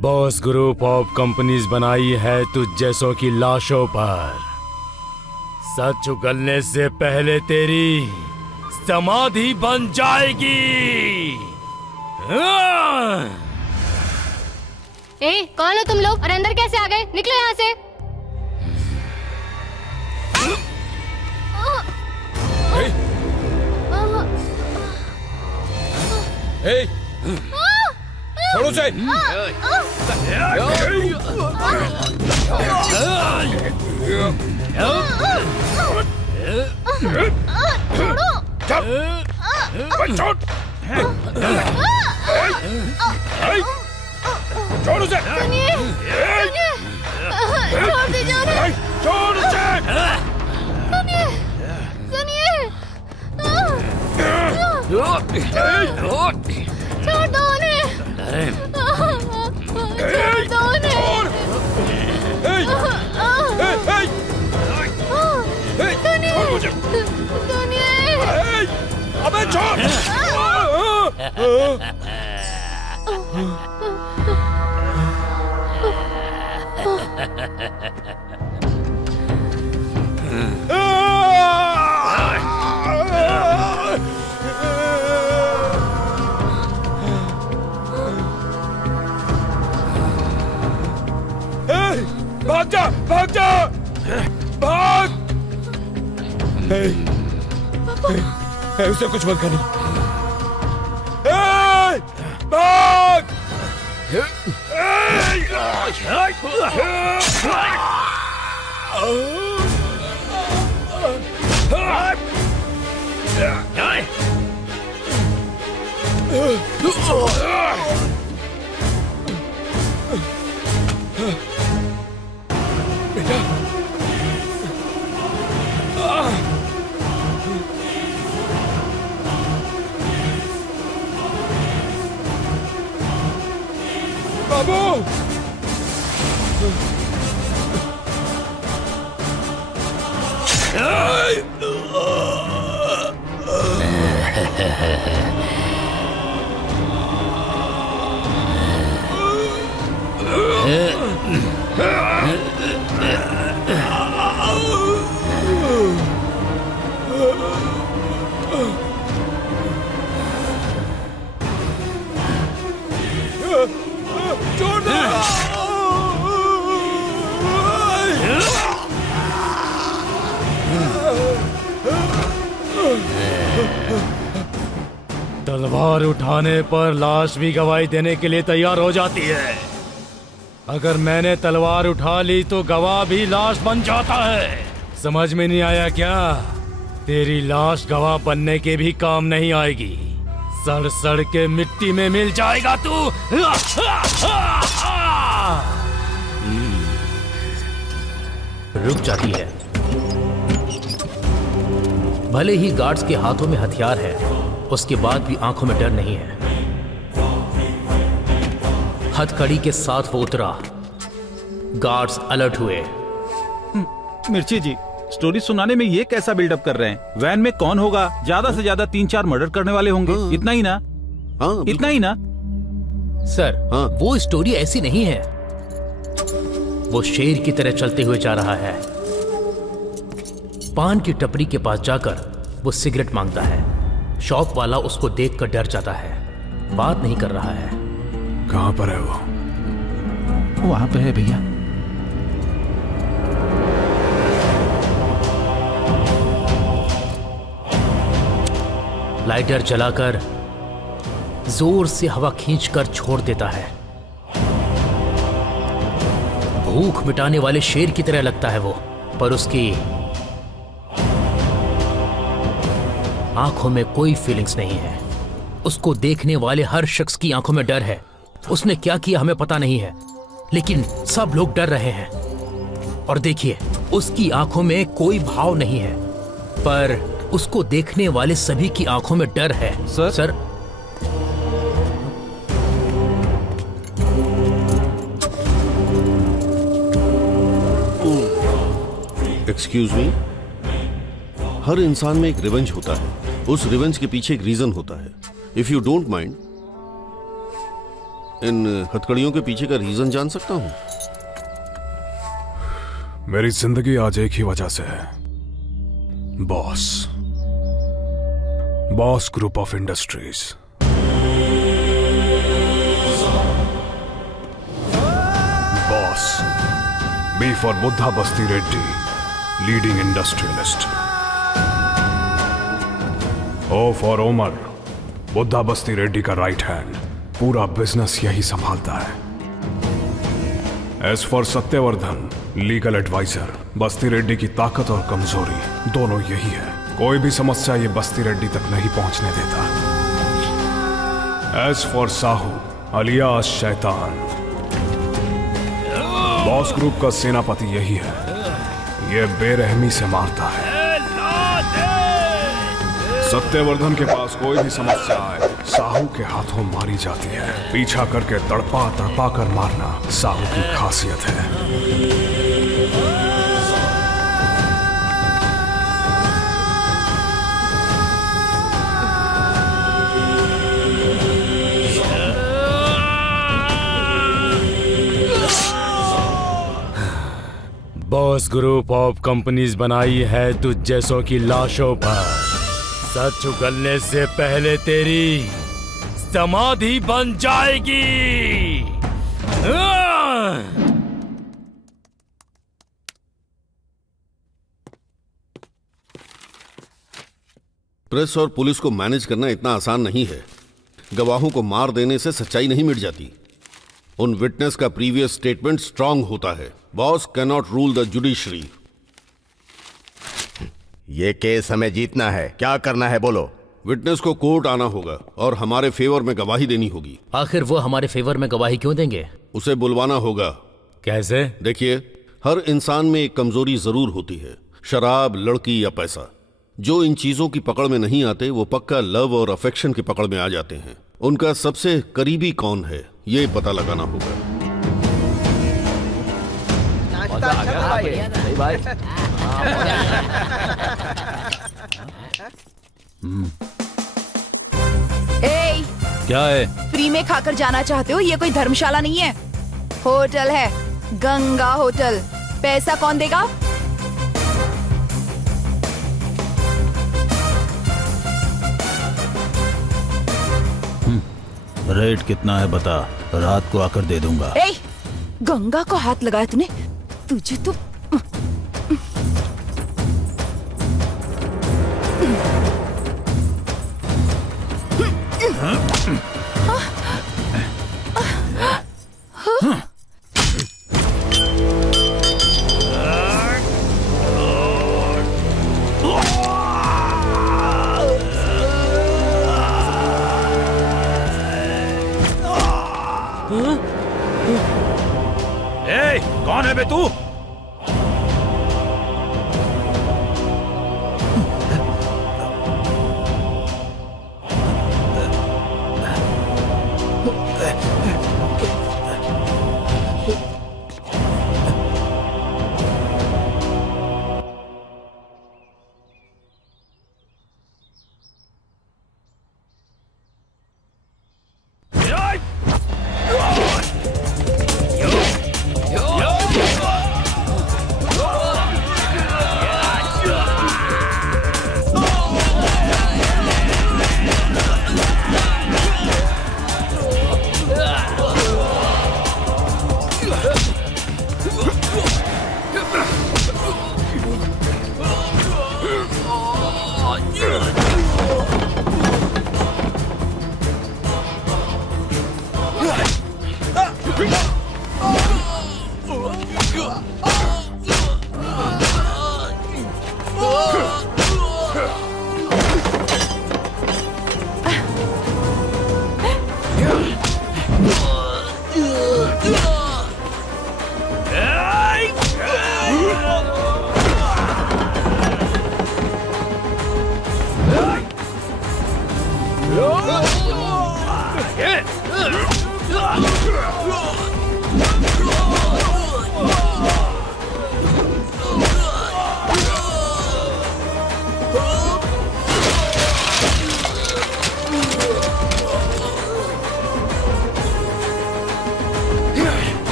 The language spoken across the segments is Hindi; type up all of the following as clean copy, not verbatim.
बॉस ग्रुप ऑफ कंपनीज बनाई है तुझ जैसों की लाशों पर। सच उगलने से पहले तेरी समाधि बन जाएगी। ए, कौन हो तुम लोग और अंदर कैसे आ गए? निकलो यहाँ से। छोड़ो उसे। छोड़ उसे। सुनिए, छोड़ दीजिए उन्हें। छोड़ उसे। सुनिए, सुनिए, छोड़ दो उन्हें। छोड़ दो उन्हें। सुनिए, सुनिए। अबे छोड़। भाग जा, भाग जा, भाग। उसे कुछ मत करना। भाग। बेटा, बाबू। छोड़ दो। तलवार उठाने पर लाश भी गवाही देने के लिए तैयार हो जाती है। अगर मैंने तलवार उठा ली तो गवाह भी लाश बन जाता है। समझ में नहीं आया क्या? तेरी लाश गवाह बनने के भी काम नहीं आएगी। सड़ सड़ के मिट्टी में मिल जाएगा तू। रुक जाती है। भले ही गार्ड्स के हाथों में हथियार है, उसके बाद भी आंखों में डर नहीं है। हथकड़ी के साथ वो उतरा। गार्ड्स अलर्ट हुए। मिर्ची जी, स्टोरी सुनाने में ये कैसा बिल्डअप कर रहे हैं? वैन में कौन होगा? ज्यादा से ज्यादा 3-4 मर्डर करने वाले होंगे। इतना ही ना? इतना ही ना? सर, वो स्टोरी ऐसी नहीं है। वो शेर की तरह चलते हुए जा रहा है। पान की टपरी के पास जाकर वो सिगरेट मांगता है। शॉप वाला उसको देखकर डर जाता है, बात नहीं कर रहा है। कहां पर है वो? वहां पे है भैया। लाइटर जलाकर जोर से हवा खींचकर छोड़ देता है। भूख मिटाने वाले शेर की तरह लगता है वो, पर उसकी आंखों में कोई फीलिंग्स नहीं है। उसको देखने वाले हर शख्स की आंखों में डर है। उसने क्या किया हमें पता नहीं है, लेकिन सब लोग डर रहे हैं। और देखिए, उसकी आंखों में कोई भाव नहीं है, पर उसको देखने वाले सभी की आंखों में डर है। सर, एक्सक्यूज मी, हर इंसान में एक रिवेंज होता है, उस रिवेंज के पीछे एक रीजन होता है। इफ यू डोंट माइंड, इन हथकड़ियों के पीछे का रीजन जान सकता हूं? मेरी जिंदगी आज एक ही वजह से है, boss. Boss group of industries. Boss, B for Buddha Basti Reddy, leading industrialist. O for Omar, Buddha Basti Reddy का राइट हैंड, पूरा बिजनेस यही संभालता है। एज फॉर सत्यवर्धन, लीगल एडवाइजर, बस्ती रेड्डी की ताकत और कमजोरी दोनों यही है। कोई भी समस्या ये बस्ती रेड्डी तक नहीं पहुंचने देता। एज फॉर साहू, अलियास शैतान, बॉस ग्रुप का सेनापति यही है। ये बेरहमी से मारता है। सत्यवर्धन के पास कोई भी समस्या आए, साहू के हाथों मारी जाती है। पीछा करके तड़पा तड़पा कर मारना साहू की खासियत है। बॉस ग्रुप ऑफ कंपनीज बनाई है तुझ जैसों की लाशों पर। सच उगलने से पहले तेरी समाधि बन जाएगी। प्रेस और पुलिस को मैनेज करना इतना आसान नहीं है। गवाहों को मार देने से सच्चाई नहीं मिट जाती। उन विटनेस का प्रीवियस स्टेटमेंट स्ट्रांग होता है। Boss can not rule the judiciary. ये केस हमें जीतना है, क्या करना है बोलो। विटनेस को कोर्ट आना होगा और हमारे फेवर में गवाही देनी होगी। आखिर वो हमारे फेवर में गवाही क्यों देंगे? उसे बुलवाना होगा। कैसे? देखिए, हर इंसान में एक कमजोरी जरूर होती है, शराब, लड़की या पैसा। जो इन चीजों की पकड़ में नहीं आते वो पक्का लव और अफेक्शन की पकड़ में आ जाते हैं। उनका सबसे करीबी कौन है ये पता लगाना होगा। ए, क्या है? फ्री में खाकर जाना चाहते हो? ये कोई धर्मशाला नहीं है, होटल है, गंगा होटल। पैसा कौन देगा? रेट कितना है बता, रात को आकर दे दूंगा। ए, गंगा को हाथ लगाया तूने? तुझे तो कौन है बे तू?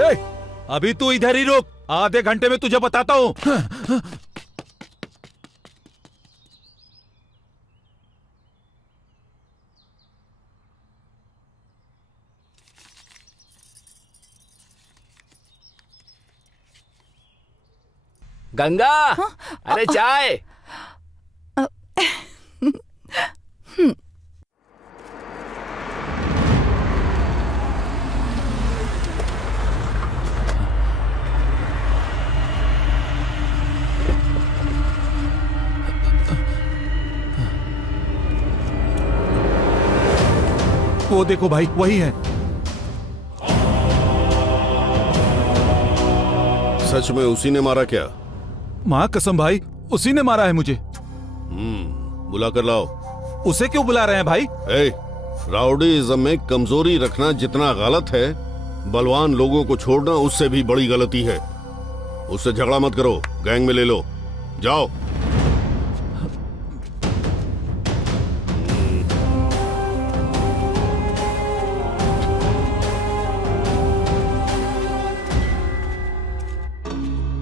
ए, अभी तू इधर ही रुक, आधे घंटे में तुझे बताता हूँ। गंगा, अरे चाय। वो देखो भाई, वही है। सच में उसी ने मारा क्या? माँ कसम भाई, उसी ने मारा है मुझे। बुला कर लाओ। उसे क्यों बुला रहे हैं भाई? ए, राउडीइज्म में कमजोरी रखना जितना गलत है, बलवान लोगों को छोड़ना उससे भी बड़ी गलती है। उससे झगड़ा मत करो, गैंग में ले लो। जाओ।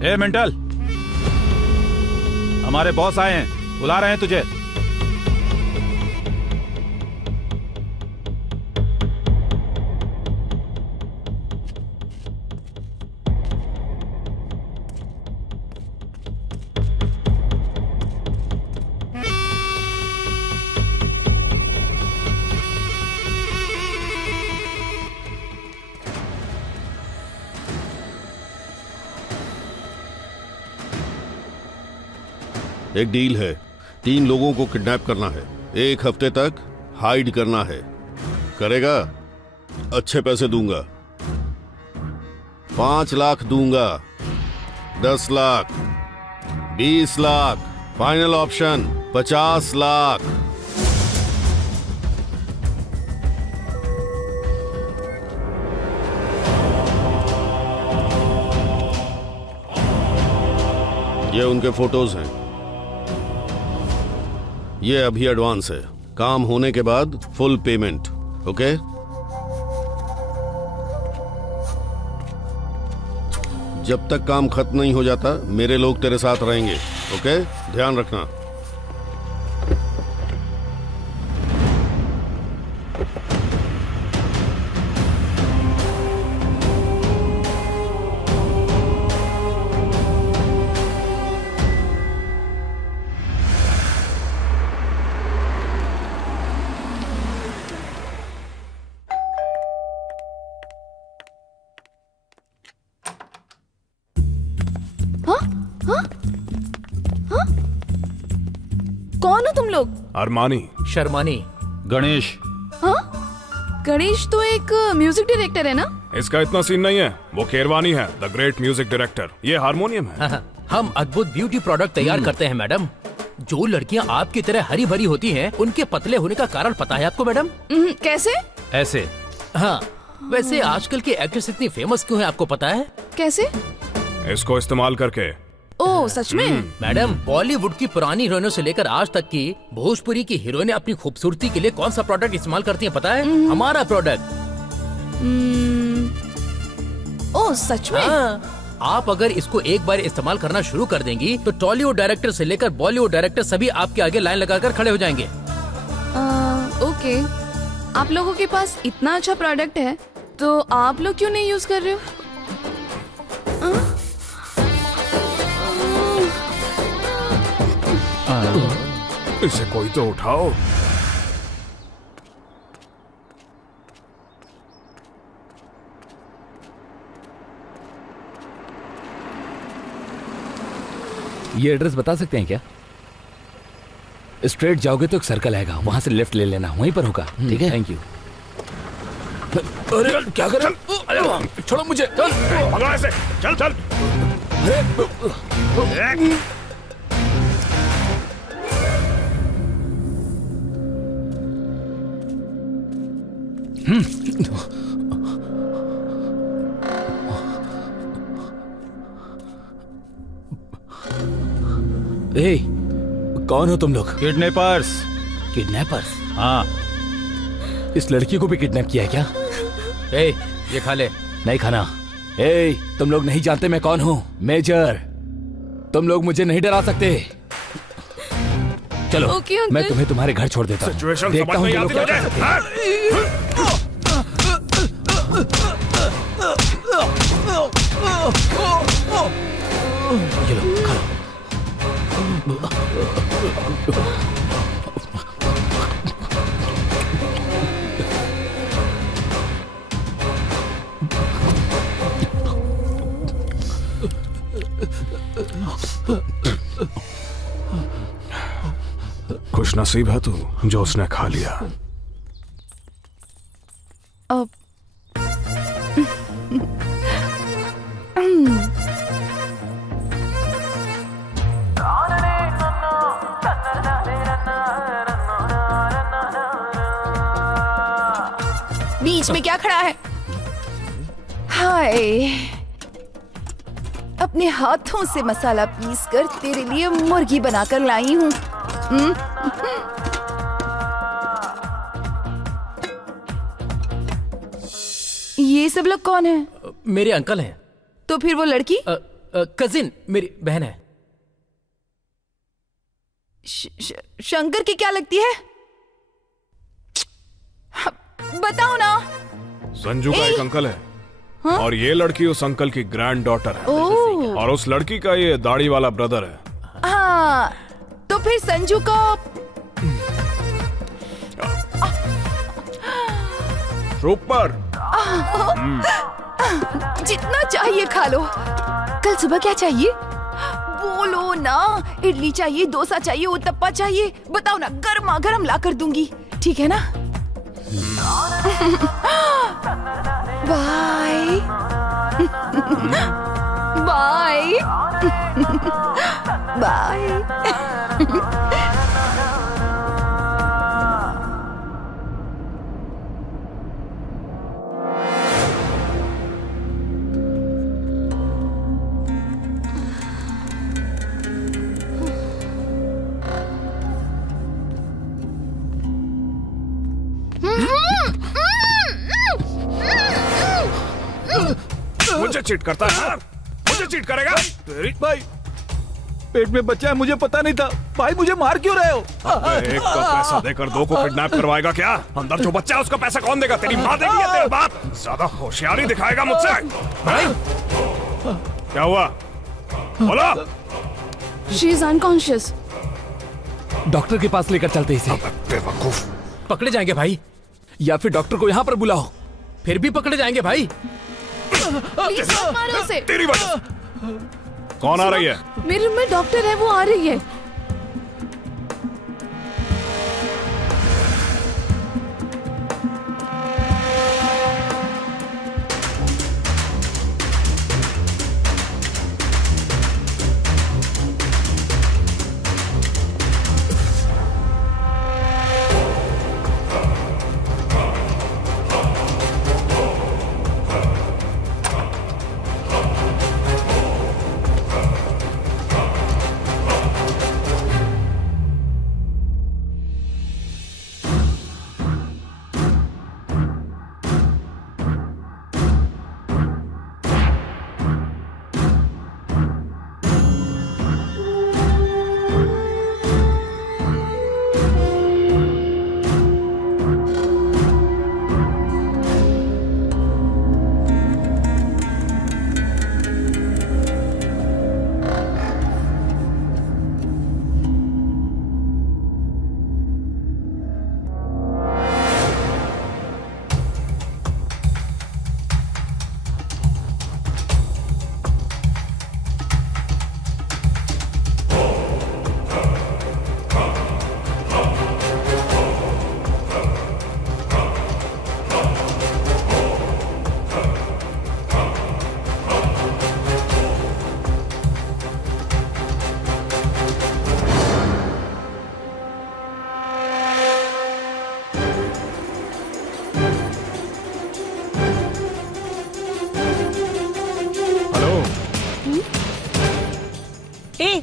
ए मेंटल, हमारे बॉस आए हैं, बुला रहे हैं तुझे। एक डील है, 3 लोगों को किडनैप करना है, 1 हफ्ते तक हाइड करना है। करेगा? अच्छे पैसे दूंगा। 5 लाख दूंगा, 10 लाख, 20 लाख, फाइनल ऑप्शन 50 लाख। ये उनके फोटोज हैं। ये अभी एडवांस है, काम होने के बाद फुल पेमेंट। ओके? जब तक काम खत्म नहीं हो जाता मेरे लोग तेरे साथ रहेंगे। ओके? ध्यान रखना। कौन हो तुम लोग? अरमानी। शर्मानी। गणेश। हाँ? गणेश तो एक म्यूजिक डायरेक्टर है ना? इसका इतना सीन नहीं है, वो केरवानी है, द ग्रेट म्यूजिक डायरेक्टर। ये हारमोनियम है। हम अद्भुत ब्यूटी प्रोडक्ट तैयार करते हैं मैडम। जो लड़कियां आपकी तरह हरी भरी होती हैं, उनके पतले होने का कारण पता है आपको मैडम? कैसे? ऐसे। हाँ, वैसे आजकल की एक्ट्रेस इतनी फेमस क्यों है आपको पता है? कैसे? इसको इस्तेमाल करके। ओह सच में? मैडम, बॉलीवुड की पुरानी हीरोइनों से लेकर आज तक की भोजपुरी की हीरोइनें अपनी खूबसूरती के लिए कौन सा प्रोडक्ट इस्तेमाल करती हैं पता है? हमारा प्रोडक्ट। ओह सच में? हाँ, आप अगर इसको एक बार इस्तेमाल करना शुरू कर देंगी तो टॉलीवुड डायरेक्टर से लेकर बॉलीवुड डायरेक्टर सभी आपके आगे लाइन लगाकर खड़े हो जाएंगे। ओके, आप लोगों के पास इतना अच्छा प्रोडक्ट है तो आप लोग क्यों नहीं यूज कर रहे हो? इसे कोई तो उठाओ। ये एड्रेस बता सकते हैं क्या? स्ट्रेट जाओगे तो एक सर्कल आएगा, वहां से लेफ्ट ले लेना, वहीं पर होगा। ठीक है, थैंक यू। अरे क्या कर रहे हो? अरे छोड़ो मुझे, चल भगा ऐसे, चल चल। ए, कौन हो तुम लोग? किडनैपर्स। किडनैपर्स? हाँ। इस लड़की को भी किडनैप किया है क्या? ए, ये खा ले। नहीं खाना। ए, तुम लोग नहीं जानते मैं कौन हूँ। मेजर, तुम लोग मुझे नहीं डरा सकते। चलो, ओके, अंकल। मैं तुम्हें तुम्हारे घर छोड़ देता हूँ। सिचुएशन देखता समझ हूँ नहीं ये लोग आती क्या तुझे? कर सकते हैं। ये लो, खा लो। खुश नसीब है तू जो उसने खा लिया। अब बीच में क्या खड़ा है? हाय, अपने हाथों से मसाला पीस कर तेरे लिए मुर्गी बनाकर लाई हूँ। ये सब लोग कौन है? मेरे अंकल हैं। तो फिर वो लड़की? कजिन, मेरी बहन है। शंकर की क्या लगती है? बताओ ना। संजू का एक अंकल है। हाँ? और ये लड़की उस अंकल की ग्रैंड डॉटर है। ओह, और उस लड़की का ये दाढ़ी वाला ब्रदर है। हाँ, तो फिर संजू का सुपर। जितना चाहिए खा लो। कल सुबह क्या चाहिए? बोलो ना। इडली चाहिए, डोसा चाहिए, उत्तप्पा चाहिए? बताओ ना, गर्मा गर्म ला कर दूंगी। ठीक है ना? Bye bye bye. मुझे चीट करता है? मुझे चीट करेगा? तेरी भाई, पेट में बच्चा है, मुझे पता नहीं था। भाई, मुझे मार क्यों रहे हो? एक को पैसा देकर दो को किडनैप करवाएगा क्या? अंदर जो बच्चा है उसका पैसा कौन देगा? तेरी माँ देगी या तेरा बाप? ज्यादा होशियारी दिखाएगा मुझसे। हैं? क्या हुआ? बोलो। She is unconscious. डॉक्टर के पास लेकर चलते इसे। बेवकूफ। पकड़े जाएंगे भाई। या फिर डॉक्टर को यहाँ पर बुलाओ। फिर भी पकड़े जाएंगे भाई। प्लीज मत मारो उसे। तेरी वजह। कौन आ रही है? मेरे रूम में डॉक्टर है, वो आ रही है।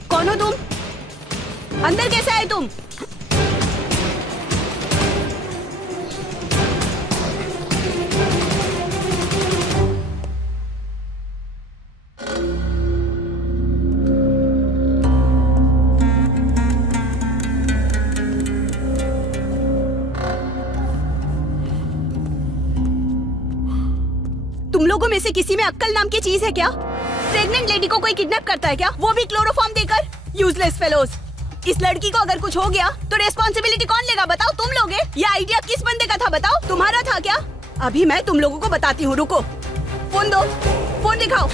कौन हो तुम? अंदर कैसे आए तुम? लोगों में से किसी में अक्ल नाम की चीज है क्या? प्रेग्नेंट लेडी को कोई किडनैप करता है क्या, वो भी क्लोरोफॉर्म देकर? Useless fellows. इस लड़की को अगर कुछ हो गया तो रिस्पॉन्सिबिलिटी कौन लेगा बताओ? तुम लोगे? ये आइडिया किस बंदे का था बताओ? तुम्हारा था क्या? अभी मैं तुम लोगों को बताती हूँ, रुको। फोन दो, फोन दिखाओ।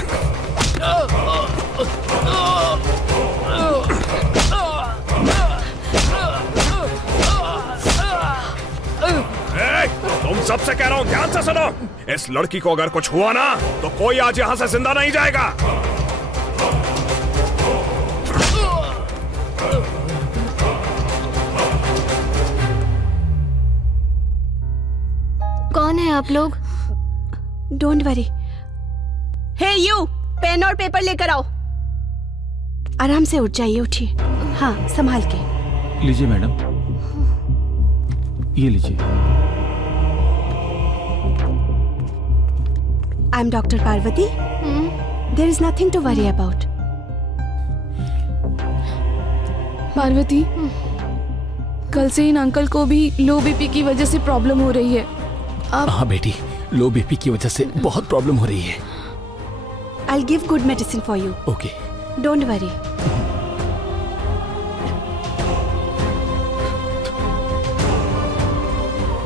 तुम सबसे कह रहा हूँ, ध्यान से सुनो। इस लड़की को अगर कुछ हुआ ना तो कोई आज यहाँ से जिंदा नहीं जाएगा। कौन है आप लोग? Don't worry. Hey you, pen और पेपर लेकर आओ। आराम से उठ जाइए, उठिए। हाँ, संभाल के। लीजिए मैडम, ये लीजिए। I am doctor Parvati. There is nothing to worry about. Parvati, कल से इन अंकल को भी लो बीपी की वजह से प्रॉब्लम हो रही है। अब हाँ बेटी, लो बीपी की वजह से बहुत प्रॉब्लम हो रही है। I'll give good medicine for you. Okay. Don't worry.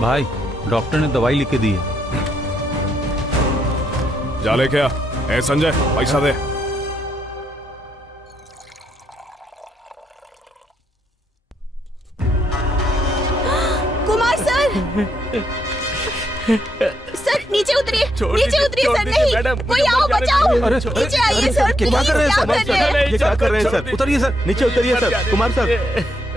भाई, डॉक्टर ने दवाई लिख के दी है। जा ले क्या? ए संजय, पैसा दे। कुमार सर, सर नीचे उतरिए, नीचे उतरिए सर। नहीं, कोई आओ, बचाओ। नीचे आइए सर, प्लीज। क्या कर रहे हैं? ये क्या कर रहे हैं सर? उतरिए सर, नीचे उतरिए सर। कुमार सर,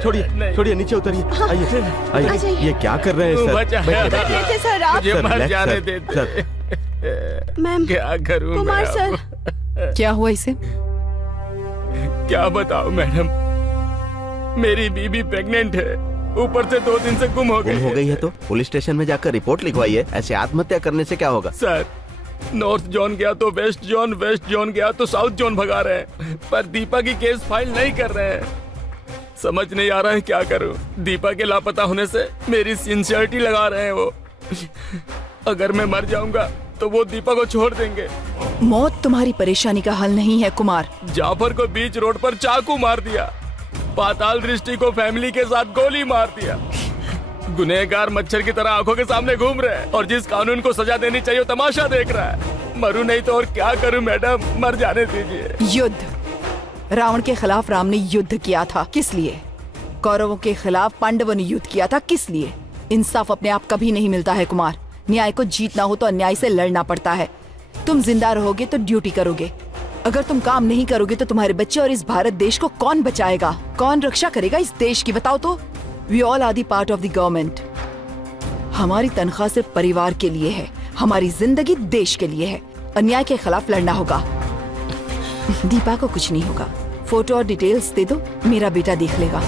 छोड़िए छोड़िए, नीचे उतरिए। आइए आइए। ये क्या कर रहे हैं सर? बैठिए थे सर आप। सर, मर relax, जाने सर, देते। सर। मैम, क्या करूं कुमार मैं सर। अब? क्या हुआ इसे? क्या बताओ मैडम, मेरी बीबी प्रेग्नेंट है, ऊपर से 2 दिन से गुम हो गुम हो गई है तो पुलिस स्टेशन में जाकर रिपोर्ट लिखवाइए। ऐसे आत्महत्या करने से क्या होगा? सर, नॉर्थ जोन गया तो वेस्ट जोन, वेस्ट जोन गया तो साउथ जोन भगा रहे हैं, पर दीपा की केस फाइल नहीं कर रहे हैं। समझ नहीं आ रहा है क्या करूं। दीपा के लापता होने से मेरी सिंसियरिटी लगा रहे हैं वो। अगर मैं मर जाऊंगा तो वो दीपा को छोड़ देंगे। मौत तुम्हारी परेशानी का हल नहीं है कुमार। जाफर को बीच रोड पर चाकू मार दिया, पाताल दृष्टि को फैमिली के साथ गोली मार दिया। गुनहगार मच्छर की तरह आंखों के सामने घूम रहे हैं और जिस कानून को सजा देनी चाहिए वो तमाशा देख रहा है। मरूं नहीं तो और क्या करूं मैडम, मर जाने दीजिए। युद्ध, रावण के खिलाफ राम ने युद्ध किया था, किस लिए? कौरवों के खिलाफ पांडवों ने युद्ध किया था, किस लिए? इंसाफ अपने आप कभी नहीं मिलता है कुमार। न्याय को जीतना हो तो अन्याय से लड़ना पड़ता है। तुम जिंदा रहोगे तो ड्यूटी करोगे, अगर तुम काम नहीं करोगे तो तुम्हारे बच्चे और इस भारत देश को कौन बचाएगा, कौन रक्षा करेगा इस देश की, बताओ तो? We all are the part of the government. हमारी तनख्वाह सिर्फ परिवार के लिए है, हमारी जिंदगी देश के लिए है। अन्याय के खिलाफ लड़ना होगा। दीपा को कुछ नहीं होगा। फोटो और डिटेल्स दे दो, मेरा बेटा देख लेगा।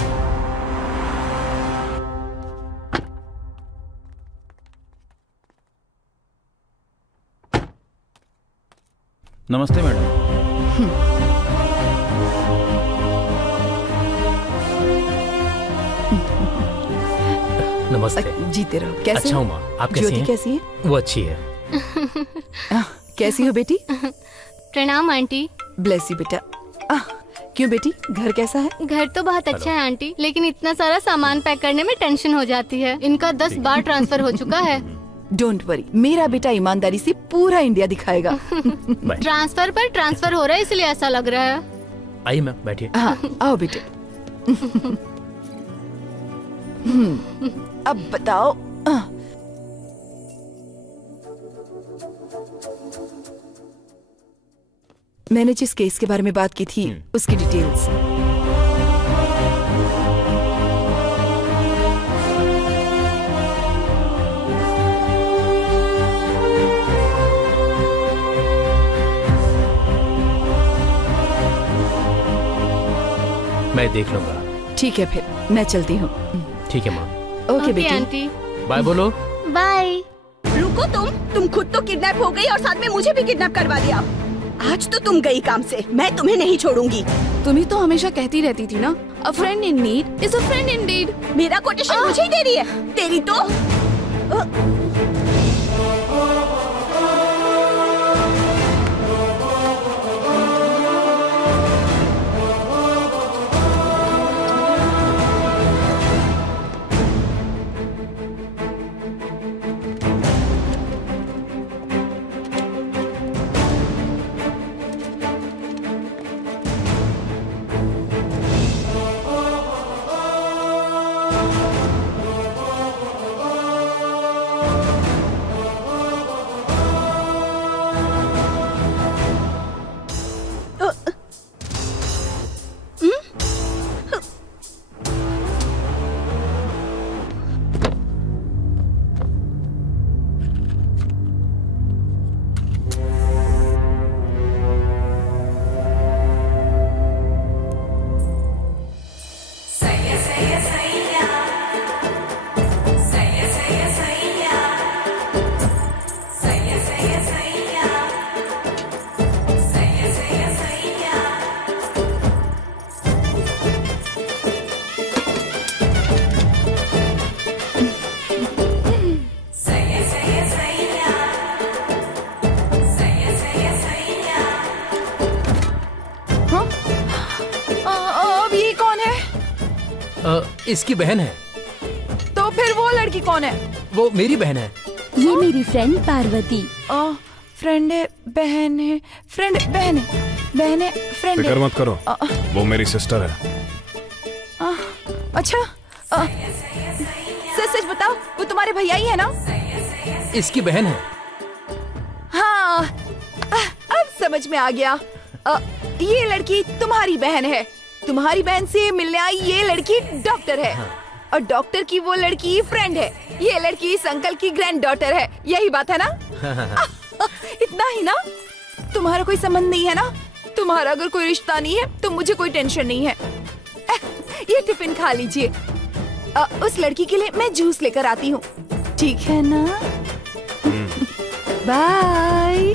नमस्ते मैडम। नमस्ते। जीते रहो। कैसे अच्छा हो? हूँ माँ, आप कैसी ज्योति हैं? कैसी है? वो अच्छी है। कैसी हो बेटी? प्रणाम आंटी। ब्लेस यू बेटा। क्यों बेटी, घर कैसा है? घर तो बहुत अच्छा है आंटी, लेकिन इतना सारा सामान पैक करने में टेंशन हो जाती है। इनका 10 बार ट्रांसफर हो चुका है। डोंट वरी, मेरा बेटा ईमानदारी से पूरा इंडिया दिखाएगा। ट्रांसफर पर ट्रांसफर हो रहा है, इसलिए ऐसा लग रहा है। आइए मैम, बैठिए। हाँ, आओ बेटे। अब बताओ। मैंने जिस केस के बारे में बात की थी उसकी डिटेल्स। मैं देख लूंगा। ठीक है, फिर मैं चलती हूँ। ठीक है माँ। ओके बेटी। आंटी बाय बोलो। बाय। रुको, तुम खुद तो किडनैप हो गई और साथ में मुझे भी किडनैप करवा दिया। आज तो तुम गई काम से, मैं तुम्हें नहीं छोड़ूंगी। तुम ही तो हमेशा कहती रहती थी ना, अ friend in need is a friend Indeed. मेरा कोटेशन मुझे ही दे रही है। तेरी तो इसकी बहन है। तो फिर वो लड़की कौन है? वो मेरी बहन है। ये मेरी फ्रेंड पार्वती। फ्रेंड है, बहन है, फ्रेंड बहन है, बहन है, फ्रेंड फिक्र है। मत करो, वो मेरी सिस्टर है। अच्छा, सच सच बताओ, वो तुम्हारे भैया ही है ना? इसकी बहन है। हाँ, अब समझ में आ गया। ये लड़की तुम्हारी बहन है। तुम्हारी बहन से मिलने आई ये लड़की डॉक्टर है। और डॉक्टर की वो लड़की फ्रेंड है। ये लड़की इस अंकल की ग्रैंड डॉटर है। यही बात है ना? इतना ही ना? तुम्हारा कोई संबंध नहीं है ना? तुम्हारा अगर कोई रिश्ता नहीं है तो मुझे कोई टेंशन नहीं है। ये टिफिन खा लीजिए। उस लड़की के लिए मैं जूस लेकर आती हूँ, ठीक है ना? Bye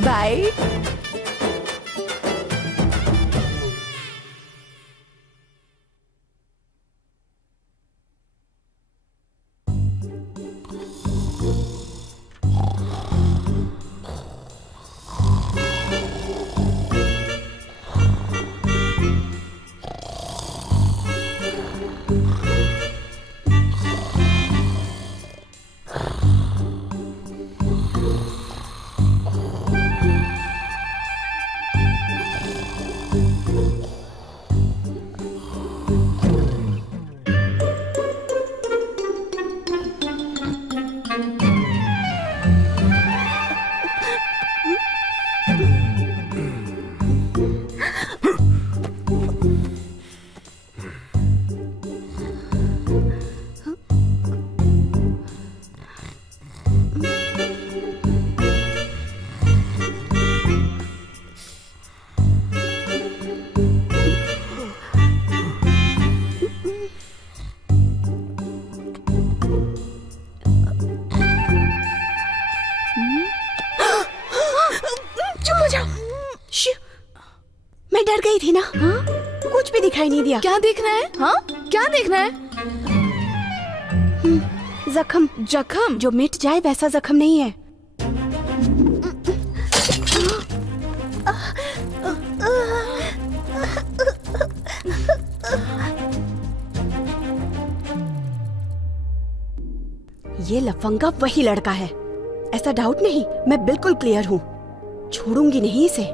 bye. मैं डर गई थी ना। हाँ? कुछ भी दिखाई नहीं दिया। क्या देखना है? हाँ, क्या देखना है? जख्म। जख्म जो मिट जाए वैसा जख्म नहीं है। ये लफंगा वही लड़का है, ऐसा डाउट नहीं। मैं बिल्कुल क्लियर हूँ, छोड़ूंगी नहीं इसे।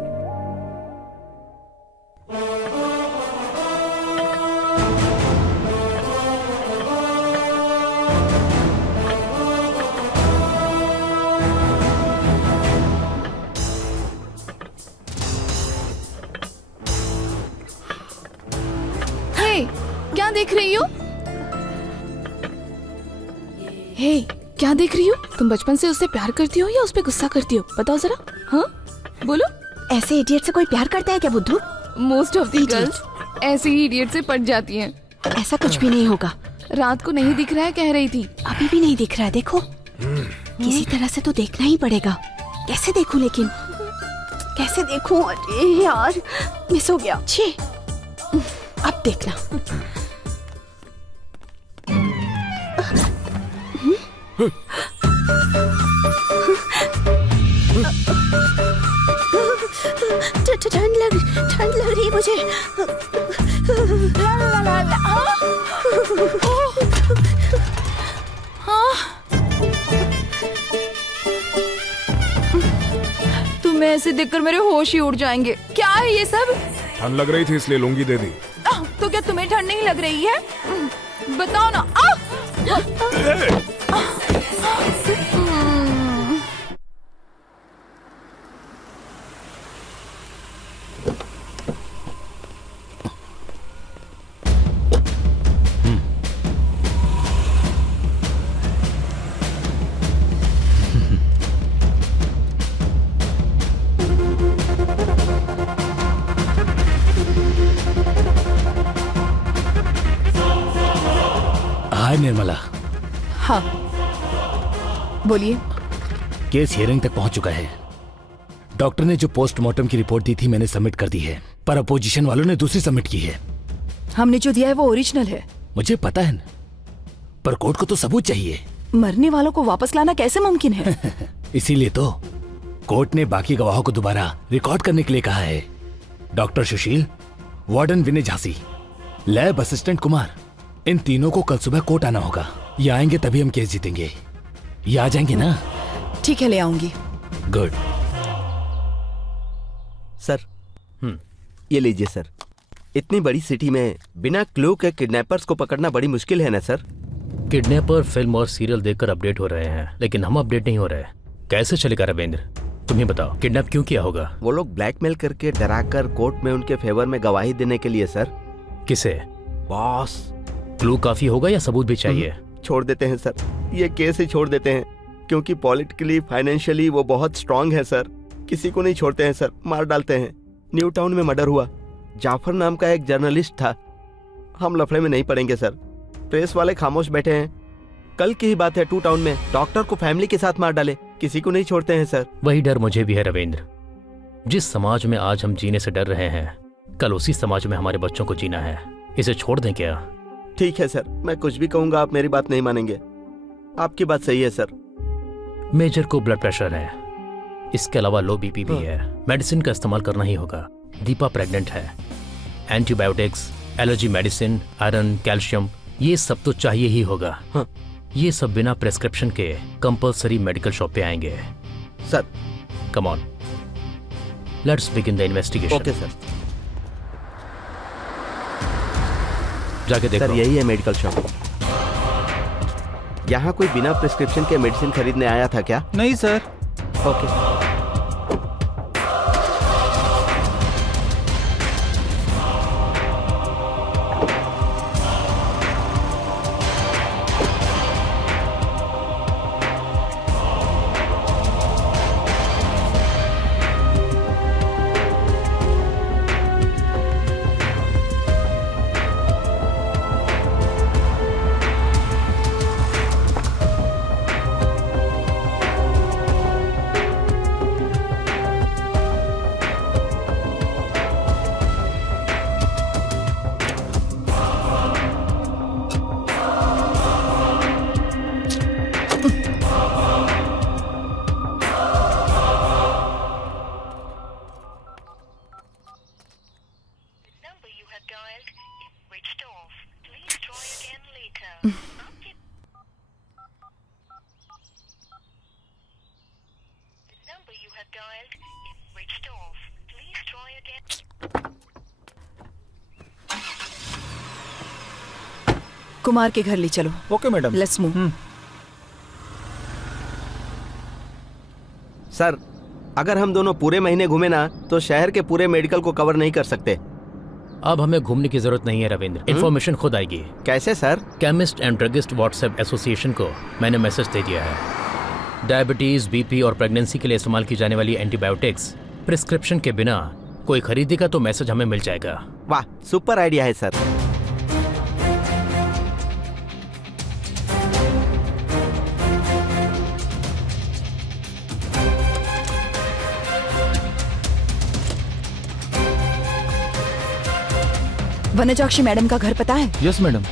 क्या देख रही हो? हे, क्या देख रही हो? तुम बचपन से उससे प्यार करती हो या उस पे गुस्सा करती हो? बताओ जरा। हाँ, बोलो। ऐसे इडियट से कोई प्यार करता है क्या बुद्धू? मोस्ट ऑफ द गर्ल्स ऐसे ही इडियट से पट जाती हैं। ऐसा कुछ भी नहीं होगा। रात को नहीं दिख रहा है कह रही थी। अभी भी नहीं दिख रहा है, देखो। किसी तरह से तो देखना ही पड़ेगा। कैसे देखूं लेकिन? कैसे देखूं? अरे यार, मिस हो गया। छी, अब देखना। ठंड लग रही है मुझे। ला ला ला। हाँ, तुम्हें ऐसे देखकर मेरे होश ही उड़ जाएंगे। क्या है ये सब? ठंड लग रही थी इसलिए लुंगी दे दी। तो क्या तुम्हें ठंड नहीं लग रही है? बताओ ना। हाय निर्मला। हाँ, बोलिए। केस हियरिंग तक पहुंच चुका है। डॉक्टर ने जो पोस्टमार्टम की रिपोर्ट दी थी मैंने सबमिट कर दी है, पर अपोजिशन वालों ने दूसरी सबमिट की है। हमने जो दिया है वो ओरिजिनल है। मुझे पता है न, पर कोर्ट को तो सबूत चाहिए। मरने वालों को वापस लाना कैसे मुमकिन है? इसीलिए तो कोर्ट ने बाकी गवाहों को दोबारा रिकॉर्ड करने के लिए कहा है। डॉक्टर सुशील, वार्डन विनय झांसी, लैब असिस्टेंट कुमार, इन तीनों को कल सुबह कोर्ट आना होगा। ये आएंगे तभी हम केस जीतेंगे। ये आ जाएंगे ना? ठीक है, ले आऊंगी। गुड। सर, ये लीजिए सर। इतनी बड़ी सिटी में बिना क्लू के किडनैपर्स को पकड़ना बड़ी मुश्किल है ना सर? किडनैपर फिल्म और सीरियल देखकर अपडेट हो रहे हैं, लेकिन हम अपडेट नहीं हो रहे। कैसे चलेगा रविंद्र? तुम ही बताओ, किडनैप क्यों किया होगा? वो लोग ब्लैकमेल करके डराकर कोर्ट में उनके फेवर में गवाही देने के लिए सर। किसे? बॉस। क्लू काफी होगा या सबूत भी चाहिए? छोड़ देते हैं सर, ये केस ही छोड़ देते हैं, क्योंकि पॉलिटिकली फाइनेंशियली वो बहुत स्ट्रांग है सर। किसी को नहीं छोड़ते हैं सर, मार डालते हैं। न्यू टाउन में मर्डर हुआ, जाफर नाम का एक जर्नलिस्ट था। हम लफड़े में नहीं पड़ेंगे सर, प्रेस वाले खामोश बैठे हैं। कल की ही बात है, 2 टाउन में डॉक्टर को फैमिली के साथ मार डाले। किसी को नहीं छोड़ते हैं सर। वही डर मुझे भी है रविंद्र। जिस समाज में आज हम जीने से डर रहे हैं, कल उसी समाज में हमारे बच्चों को जीना है। इसे छोड़ दें क्या? ठीक है सर, मैं कुछ भी कहूंगा आप मेरी बात नहीं मानेंगे। आपकी बात सही है सर। मेजर को ब्लड प्रेशर है, इसके अलावा लो बीपी भी है। मेडिसिन का इस्तेमाल करना ही होगा। दीपा प्रेग्नेंट है। Antibiotics, allergy medicine, iron, calcium, ये सब तो चाहिए ही होगा। ये सब बिना प्रेस्क्रिप्शन के कंपलसरी मेडिकल शॉप पे आएंगे sir. Come on, let's begin the investigation. Okay sir. जाके देखो। सर, यही है मेडिकल शॉप। यहाँ कोई बिना प्रिस्क्रिप्शन के मेडिसिन खरीदने आया था क्या? नहीं सर। ओके। कुमार के घर ले चलो। Okay madam. Let's move. Sir, अगर हम दोनों पूरे महीने घूमे ना तो शहर के पूरे मेडिकल को कवर नहीं कर सकते। अब हमें घूमने की जरूरत नहीं है रविंद्र, इन्फॉर्मेशन खुद आएगी। कैसे sir? Chemist and druggist WhatsApp association को मैंने मैसेज दे दिया है। डायबिटीज, बीपी और प्रेगनेंसी के लिए इस्तेमाल की जाने वाली एंटीबायोटिक्स प्रिस्क्रिप्शन के बिना कोई खरीदेगा तो मैसेज हमें मिल जाएगा। वाह, सुपर आइडिया है सर। वनजाक्षी मैडम का घर पता है? Yes madam.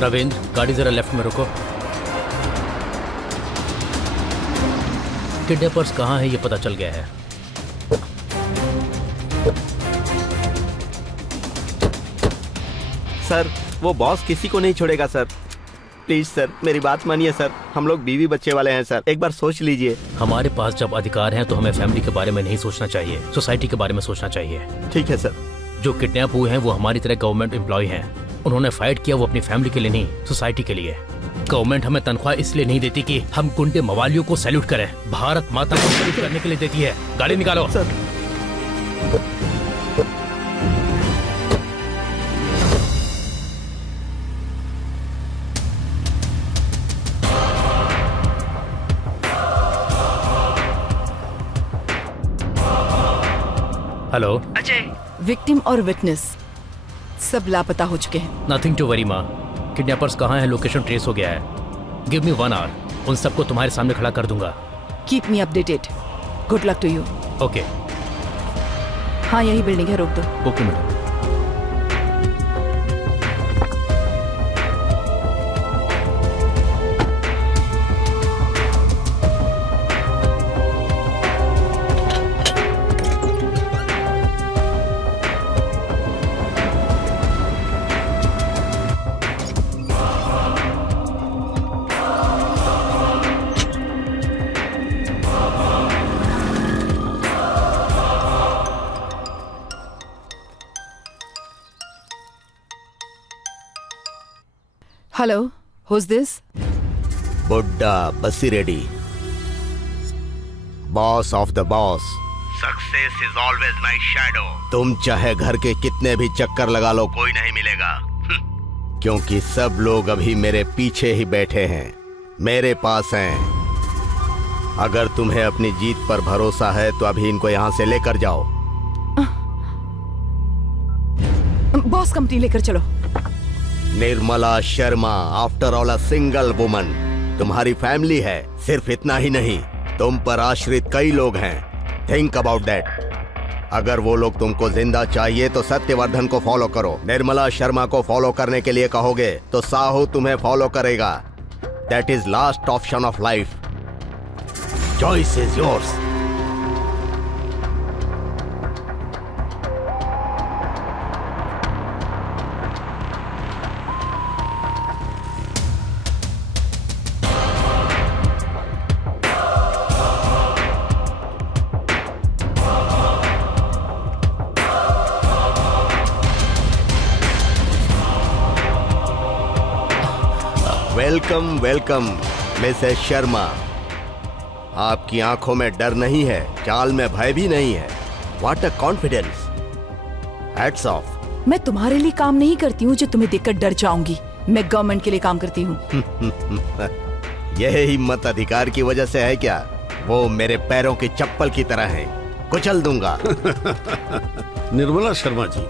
रविंद्र, गाड़ी जरा लेफ्ट में रुको। किडनैपर्स कहाँ है ये पता चल गया है। सर, वो बॉस किसी को नहीं छोड़ेगा सर। प्लीज सर, मेरी बात मानिए सर। हम लोग बीवी बच्चे वाले हैं सर, एक बार सोच लीजिए। हमारे पास जब अधिकार हैं तो हमें फैमिली के बारे में नहीं सोचना चाहिए, सोसाइटी के बारे में सोचना चाहिए। ठीक है सर। जो किडनैप हुए हैं वो हमारी तरह गवर्नमेंट एम्प्लॉय हैं। उन्होंने फाइट किया वो अपनी फैमिली के लिए नहीं, सोसाइटी के लिए। गवर्नमेंट हमें तनख्वाह इसलिए नहीं देती कि हम गुंडे मवालियों को सैल्यूट करें, भारत माता को सैल्यूट करने के लिए देती है। गाड़ी निकालो सर। हेलो अजय। विक्टिम और विटनेस सब लापता हो चुके हैं। नथिंग टू वरी माँ, किडनैपर्स कहाँ हैं लोकेशन ट्रेस हो गया है। गिव मी 1 आवर, उन सबको तुम्हारे सामने खड़ा कर दूंगा। Keep me updated. Good luck to you. Okay. हाँ यही बिल्डिंग है, रोक दो। Okay madam. Hello, who's this? Buddha Basireddy, boss of the boss. Success is always my shadow. तुम चाहे घर के कितने भी चक्कर लगा लो, कोई नहीं मिलेगा। क्योंकि सब लोग अभी मेरे पीछे ही बैठे हैं, मेरे पास हैं। अगर तुम्हें अपनी जीत पर भरोसा है तो अभी इनको यहां से लेकर जाओ। बॉस कंपनी लेकर चलो। Nirmala Sharma, after all a single woman. तुम्हारी फैमिली है, सिर्फ इतना ही नहीं, तुम पर आश्रित कई लोग हैं। Think about that. अगर वो लोग तुमको जिंदा चाहिए तो सत्यवर्धन को फॉलो करो। निर्मला शर्मा को फॉलो करने के लिए कहोगे तो साहू तुम्हें फॉलो करेगा। That is last option of life. Choice is yours. Welcome welcome Mrs Sharma. आपकी आंखों में डर नहीं है, चाल में भय भी नहीं है। What a confidence. Hats off. मैं तुम्हारे लिए काम नहीं करती हूँ जो तुम्हें देखकर डर जाऊंगी। मैं गवर्नमेंट के लिए काम करती हूँ। यह हिम्मत अधिकार की वजह से है क्या? वो मेरे पैरों की चप्पल की तरह है, कुचल दूंगा। निर्मला शर्मा जी,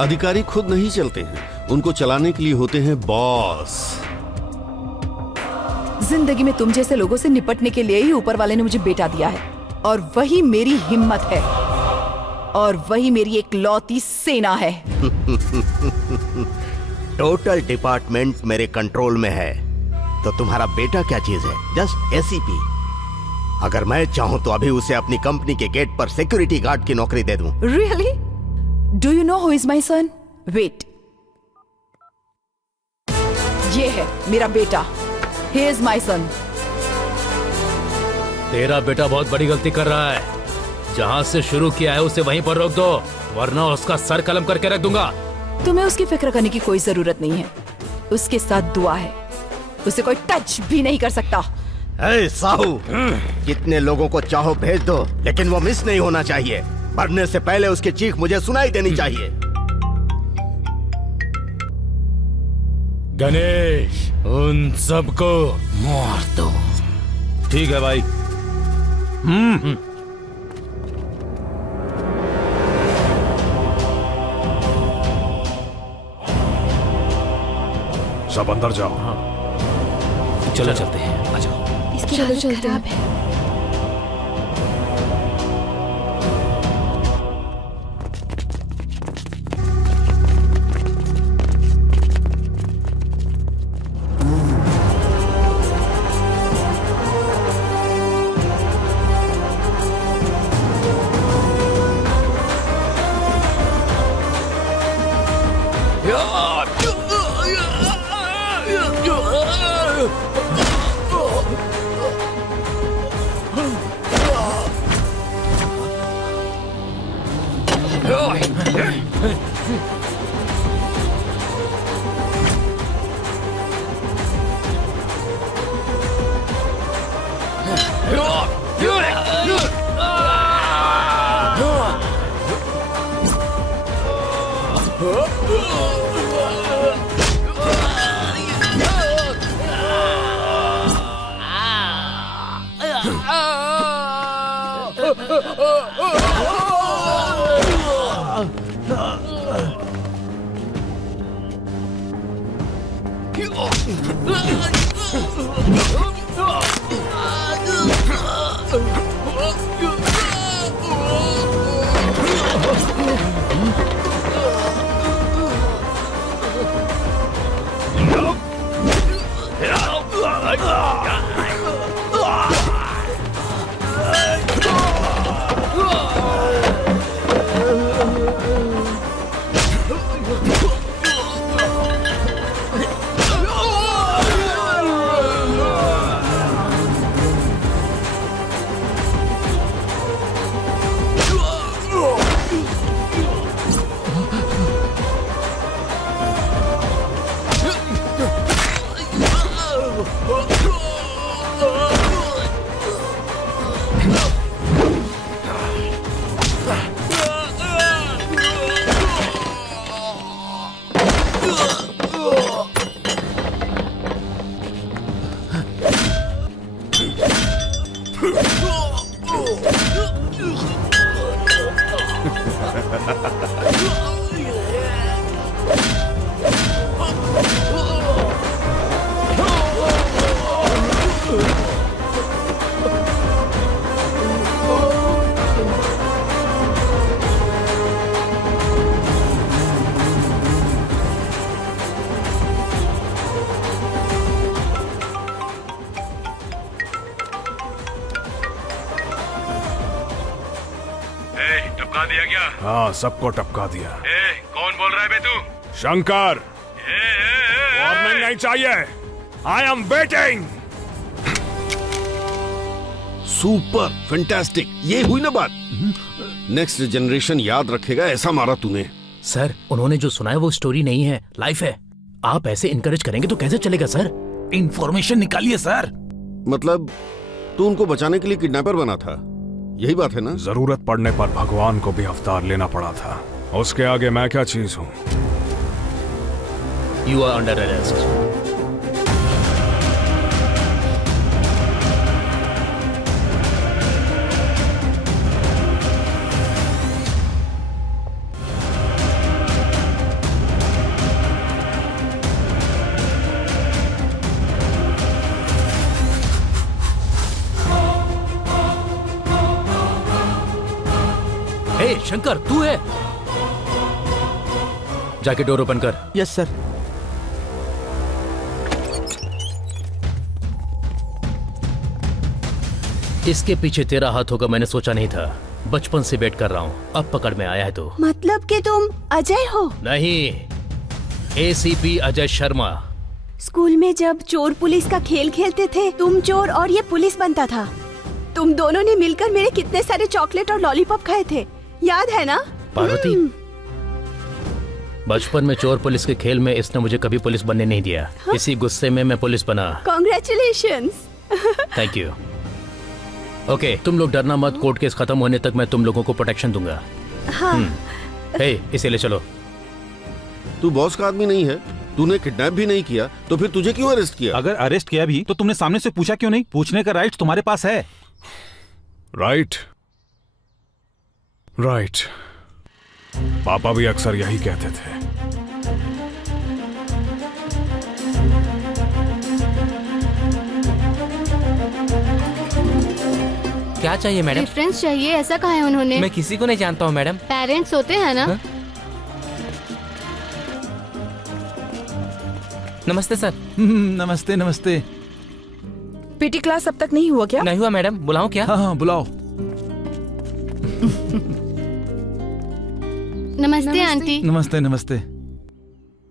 अधिकारी खुद नहीं चलते हैं, उनको चलाने के लिए होते हैं बॉस। जिंदगी में तुम जैसे लोगों से निपटने के लिए ही ऊपर वाले ने मुझे बेटा दिया है, और वही मेरी हिम्मत है, और वही मेरी एक लौती सेना है। टोटल डिपार्टमेंट मेरे कंट्रोल में है, तो तुम्हारा बेटा क्या चीज है? Just ACP. अगर मैं चाहूं तो अभी उसे अपनी कंपनी के गेट पर सिक्योरिटी गार्ड की नौकरी दे दूं। Really? Do you know who is my son? Wait. ये है मेरा बेटा। He is my son. तेरा बेटा बहुत बड़ी गलती कर रहा है। जहाँ से शुरू किया है उसे वहीं पर रोक दो, वरना उसका सर कलम करके रख दूंगा। तुम्हें उसकी फिक्र करने की कोई जरूरत नहीं है। उसके साथ दुआ है, उसे कोई टच भी नहीं कर सकता। ए साहू, कितने लोगों को चाहो भेज दो, लेकिन वो मिस नहीं होना चाहिए। मरने से पहले उसकी चीख मुझे सुनाई देनी चाहिए। गणेश, उन सबको मार दो। ठीक है भाई। सब अंदर जाओ। चलो चलते हैं, आ जाओ। इसकी हालत खराब है। टपका दिया क्या? हाँ, सबको टपका दिया। कौन बोल रहा है बे तू? शंकर, वार्निंग नहीं चाहिए। I am waiting. Super fantastic, ये हुई ना बात। नेक्स्ट जनरेशन याद रखेगा, ऐसा मारा तूने। सर, उन्होंने जो सुना है वो स्टोरी नहीं है, लाइफ है। आप ऐसे इनकरेज करेंगे तो कैसे चलेगा सर? इंफॉर्मेशन निकालिए सर। मतलब तू उनको बचाने के लिए किडनैपर बना था, यही बात है ना? जरूरत पड़ने पर भगवान को भी अवतार लेना पड़ा था। उसके आगे मैं क्या चीज हूँ? You are under arrest. Hey Shankar, तू है? जाके डोर ओपन कर। Yes sir. इसके पीछे तेरा हाथ होगा मैंने सोचा नहीं था। बचपन से वेट कर रहा हूँ, अब पकड़ में आया है तो। मतलब कि तुम अजय हो? नहीं, एसीपी अजय शर्मा। स्कूल में जब चोर पुलिस का खेल खेलते थे, तुम चोर और ये पुलिस बनता था। तुम दोनों ने मिलकर मेरे कितने सारे चॉकलेट और लॉलीपॉप खाए थे, याद है ना? पार्वती, बचपन में चोर पुलिस के खेल में इसने मुझे कभी पुलिस बनने नहीं दिया। इसी गुस्से में मैं पुलिस बना। कॉन्ग्रेचुलेशंस। Thank you. ओके, तुम लोग डरना मत, कोर्ट केस खत्म होने तक मैं तुम लोगों को प्रोटेक्शन दूंगा। हाँ। हे, इसे ले चलो। तू बॉस का आदमी नहीं है, तूने किडनैप भी नहीं किया, तो फिर तुझे क्यों अरेस्ट किया? अगर अरेस्ट किया भी तो तुमने सामने से पूछा क्यों नहीं? पूछने का राइट तुम्हारे पास है। Right, right. पापा भी अक्सर यही कहते थे। क्या चाहिए मैडम? रेफरेंस चाहिए, ऐसा कहा है उन्होंने। मैं किसी को नहीं जानता हूँ मैडम। पेरेंट्स होते हैं ना? हाँ? नमस्ते सर। नमस्ते नमस्ते। पीटी क्लास अब तक नहीं हुआ क्या? नहीं हुआ मैडम, बुलाऊं क्या? हाँ हाँ बुलाओ। नमस्ते आंटी। नमस्ते नमस्ते।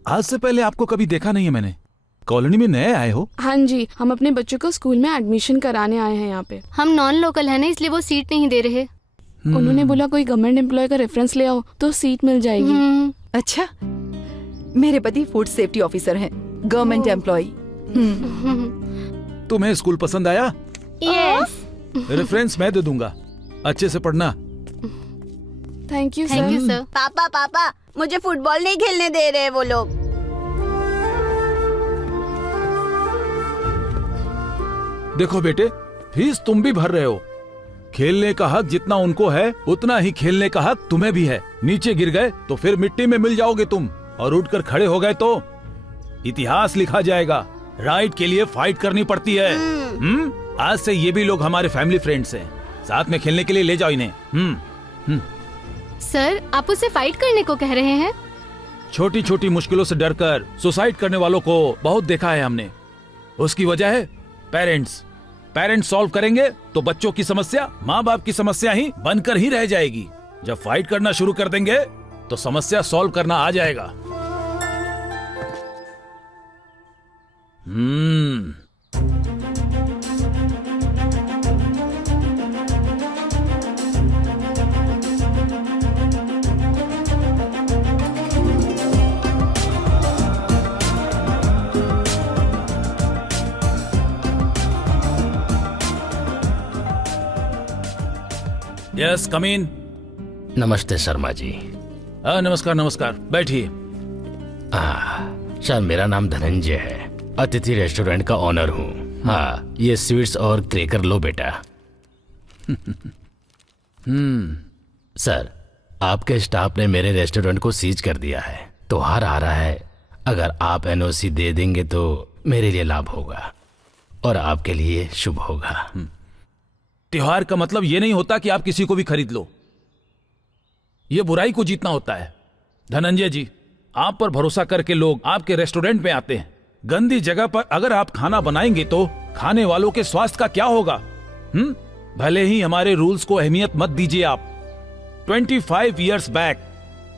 आज से पहले आपको कभी देखा नहीं है मैंने। कॉलोनी में नए आए हो? हाँ जी, हम अपने बच्चों को स्कूल में एडमिशन कराने आए हैं यहाँ पे। हम नॉन लोकल है ना, इसलिए वो सीट नहीं दे रहे। उन्होंने बोला कोई गवर्नमेंट एम्प्लॉय का रेफरेंस ले आओ तो सीट मिल जाएगी। अच्छा, मेरे पति फूड सेफ्टी ऑफिसर हैं, गवर्नमेंट एम्प्लॉय। तुम्हें स्कूल पसंद आया? यस। रेफरेंस मैं दे दूंगा, अच्छे से पढ़ना। Thank you thank you sir. Sir. पापा पापा, मुझे फुटबॉल नहीं खेलने दे रहे वो लोग। देखो बेटे, फीस तुम भी भर रहे हो। खेलने का हक जितना उनको है उतना ही खेलने का हक तुम्हें भी है। नीचे गिर गए तो फिर मिट्टी में मिल जाओगे तुम, और उठकर खड़े हो गए तो इतिहास लिखा जाएगा। राइट के लिए फाइट करनी पड़ती है। आज से ये भी लोग हमारे फैमिली फ्रेंड्स हैं। साथ में खेलने के लिए ले जाओ इन्हें। सर, आप उससे फाइट करने को कह रहे हैं? छोटी छोटी मुश्किलों से डरकर सुसाइड करने वालों को बहुत देखा है हमने। उसकी वजह है पेरेंट्स। पेरेंट्स सॉल्व करेंगे तो बच्चों की समस्या माँ बाप की समस्या ही बनकर ही रह जाएगी। जब फाइट करना शुरू कर देंगे तो समस्या सॉल्व करना आ जाएगा। यस, कम इन। नमस्ते शर्मा जी। नमस्कार नमस्कार, बैठिए। सर मेरा नाम धनंजय है, अतिथि रेस्टोरेंट का ऑनर हूँ। हाँ, ये स्वीट्स और क्रेकर लो बेटा। सर आपके स्टाफ ने मेरे रेस्टोरेंट को सीज कर दिया है, त्योहार आ रहा है, अगर आप एनओसी दे देंगे तो मेरे लिए लाभ होगा और आपके लिए शुभ होगा। त्योहार का मतलब ये नहीं होता कि आप किसी को भी खरीद लो, ये बुराई को जीतना होता है। धनंजय जी, आप पर भरोसा करके लोग आपके रेस्टोरेंट में आते हैं। गंदी जगह पर अगर आप खाना बनाएंगे तो खाने वालों के स्वास्थ्य का क्या होगा? भले ही हमारे रूल्स को अहमियत मत दीजिए आप। 25 इयर्स बैक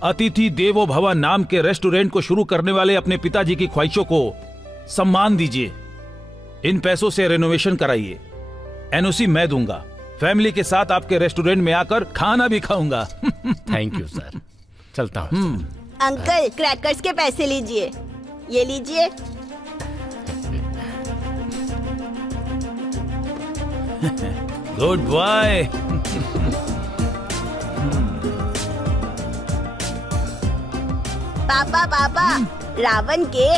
अतिथि देवो भव नाम के रेस्टोरेंट को शुरू करने वाले अपने पिताजी की ख्वाहिशों को सम्मान दीजिए। इन पैसों से रेनोवेशन कराइए। एनओसी मैं दूंगा, फैमिली के साथ आपके रेस्टोरेंट में आकर खाना भी खाऊंगा। थैंक यू सर, चलता हूँ। अंकल क्रैकर्स के पैसे लीजिए, ये लीजिए। Good boy. पापा पापा, रावण के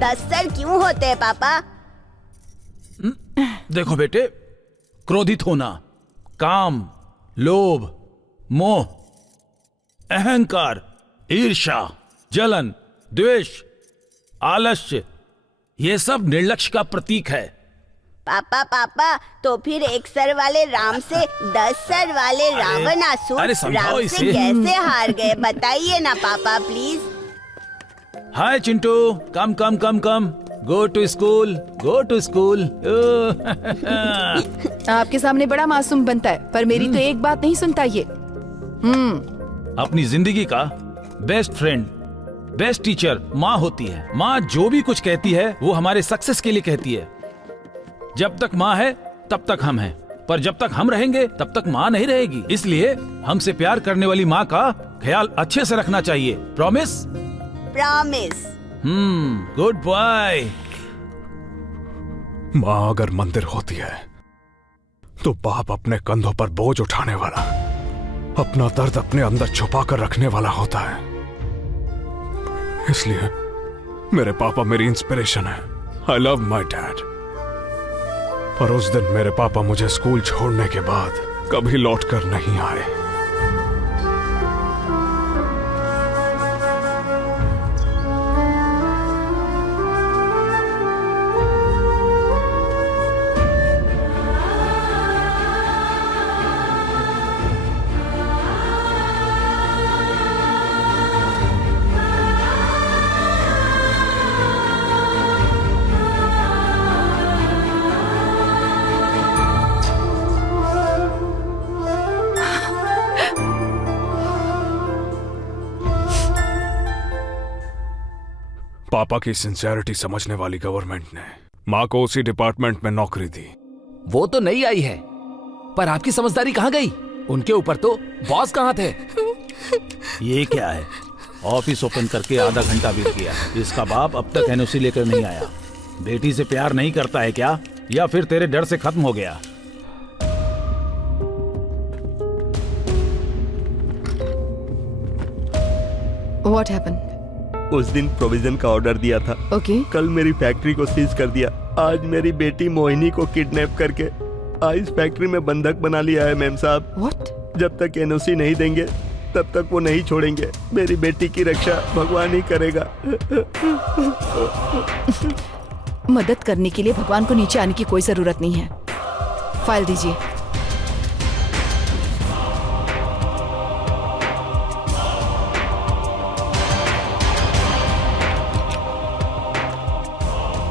10 सर क्यों होते हैं पापा? देखो बेटे, क्रोधित होना, काम, लोभ, मोह, अहंकार, ईर्ष्या, जलन, द्वेष, आलस्य, ये सब निर्लक्ष्य का प्रतीक है। पापा पापा, तो फिर 1 सर वाले राम से 10 सर वाले रावणासुर अरे समझाओ राम इसे। से कैसे हार गए, बताइए ना papa please. Hi Chintu, come come come come, go to school, go to school. आपके सामने बड़ा मासूम बनता है, पर मेरी तो एक बात नहीं सुनता ये। अपनी जिंदगी का बेस्ट फ्रेंड, बेस्ट टीचर माँ होती है। माँ जो भी कुछ कहती है वो हमारे सक्सेस के लिए कहती है। जब तक माँ है तब तक हम हैं, पर जब तक हम रहेंगे तब तक माँ नहीं रहेगी। इसलिए हमसे प्यार करने वाली माँ का ख्याल अच्छे से रखना चाहिए। प्रॉमिस? प्रॉमिस। Good boy. माँ अगर मंदिर होती है तो बाप अपने कंधों पर बोझ उठाने वाला, अपना दर्द अपने अंदर छुपा कर रखने वाला होता है। इसलिए मेरे पापा मेरी इंस्पिरेशन है। I love my dad. पर उस दिन मेरे पापा मुझे स्कूल छोड़ने के बाद कभी लौट कर नहीं आए। पापा की सिंसियरिटी समझने वाली गवर्नमेंट ने माँ को उसी डिपार्टमेंट में नौकरी दी। वो तो नई आई है, पर आपकी समझदारी कहाँ गई? उनके ऊपर तो बॉस कहाँ थे? ये क्या है? ऑफिस ओपन करके आधा घंटा बीत गया, इसका बाप अब तक एनओसी लेकर नहीं आया। बेटी से प्यार नहीं करता है क्या, या फिर तेरे डर से खत्म हो गया? What happened? उस दिन प्रोविजन का ऑर्डर दिया था। Okay. कल मेरी फैक्ट्री को सीज कर दिया। आज मेरी बेटी मोहिनी को किडनैप करके आइस फैक्ट्री में बंधक बना लिया है मैम साहब। What? जब तक एनओसी नहीं देंगे तब तक वो नहीं छोड़ेंगे। मेरी बेटी की रक्षा भगवान ही करेगा। मदद करने के लिए भगवान को नीचे आने की कोई जरूरत नहीं है। फाइल दीजिए।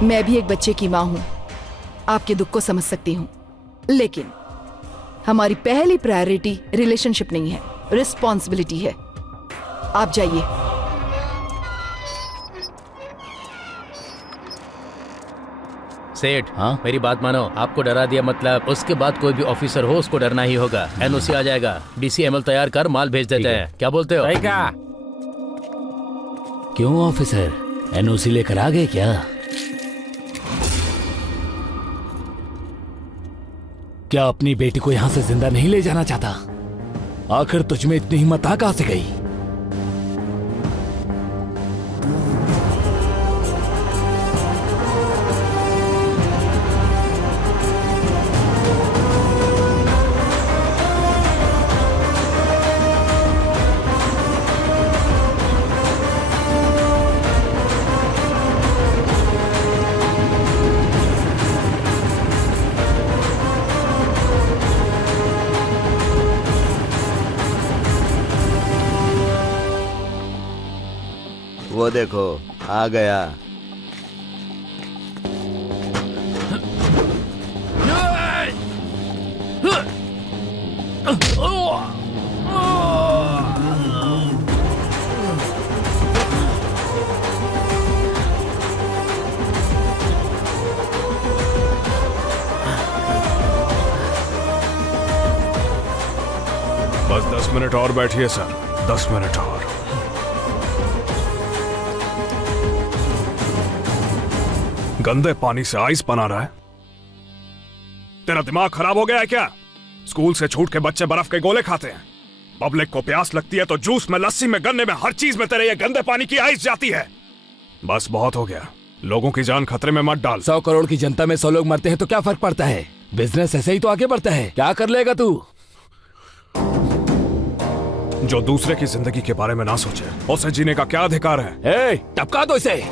मैं भी एक बच्चे की माँ हूँ, आपके दुख को समझ सकती हूँ, लेकिन हमारी पहली प्रायोरिटी रिलेशनशिप नहीं है, रिस्पॉन्सिबिलिटी है। आप जाइए। सेठ, हाँ मेरी बात मानो, आपको डरा दिया मतलब उसके बाद कोई भी ऑफिसर हो उसको डरना ही होगा। एनओसी आ जाएगा, डीसीएमएल तैयार कर, माल भेज देते हैं। क्या बोलते हो? क्यों ऑफिसर, एनओसी लेकर आ गए क्या? क्या अपनी बेटी को यहां से जिंदा नहीं ले जाना चाहता? आखिर तुझमें इतनी हिम्मत कहां से गई? वो देखो आ गया। बस 10 मिनट और बैठिए सर, 10 मिनट और। गंदे पानी से आइस बना रहा है। तेरा दिमाग खराब हो गया है क्या? स्कूल से छूट के बच्चे बर्फ के गोले खाते हैं। पब्लिक को प्यास लगती है तो जूस में, लस्सी में, गन्ने में, हर चीज में तेरे ये गंदे पानी की आइस जाती है। बस बहुत हो गया, लोगों की जान खतरे में मत डाल। 100 करोड़ की जनता में 100 लोग मरते हैं तो क्या फर्क पड़ता है? बिजनेस ऐसे ही तो आगे बढ़ता है। क्या कर लेगा तू? जो दूसरे की जिंदगी के बारे में ना सोचे, उसे जीने का क्या अधिकार है? टपका दो इसे।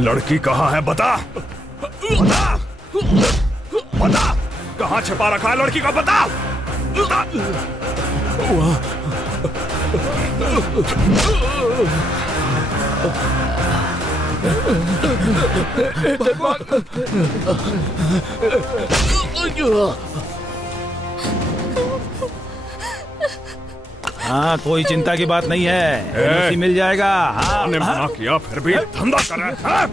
लड़की कहाँ है? बता बता बता, कहाँ छिपा रखा है लड़की को? बता बता। हाँ, कोई चिंता की बात नहीं है, एनओसी मिल जाएगा। हाँ, ने मना किया फिर भी धंधा कर रहा है। हाँ?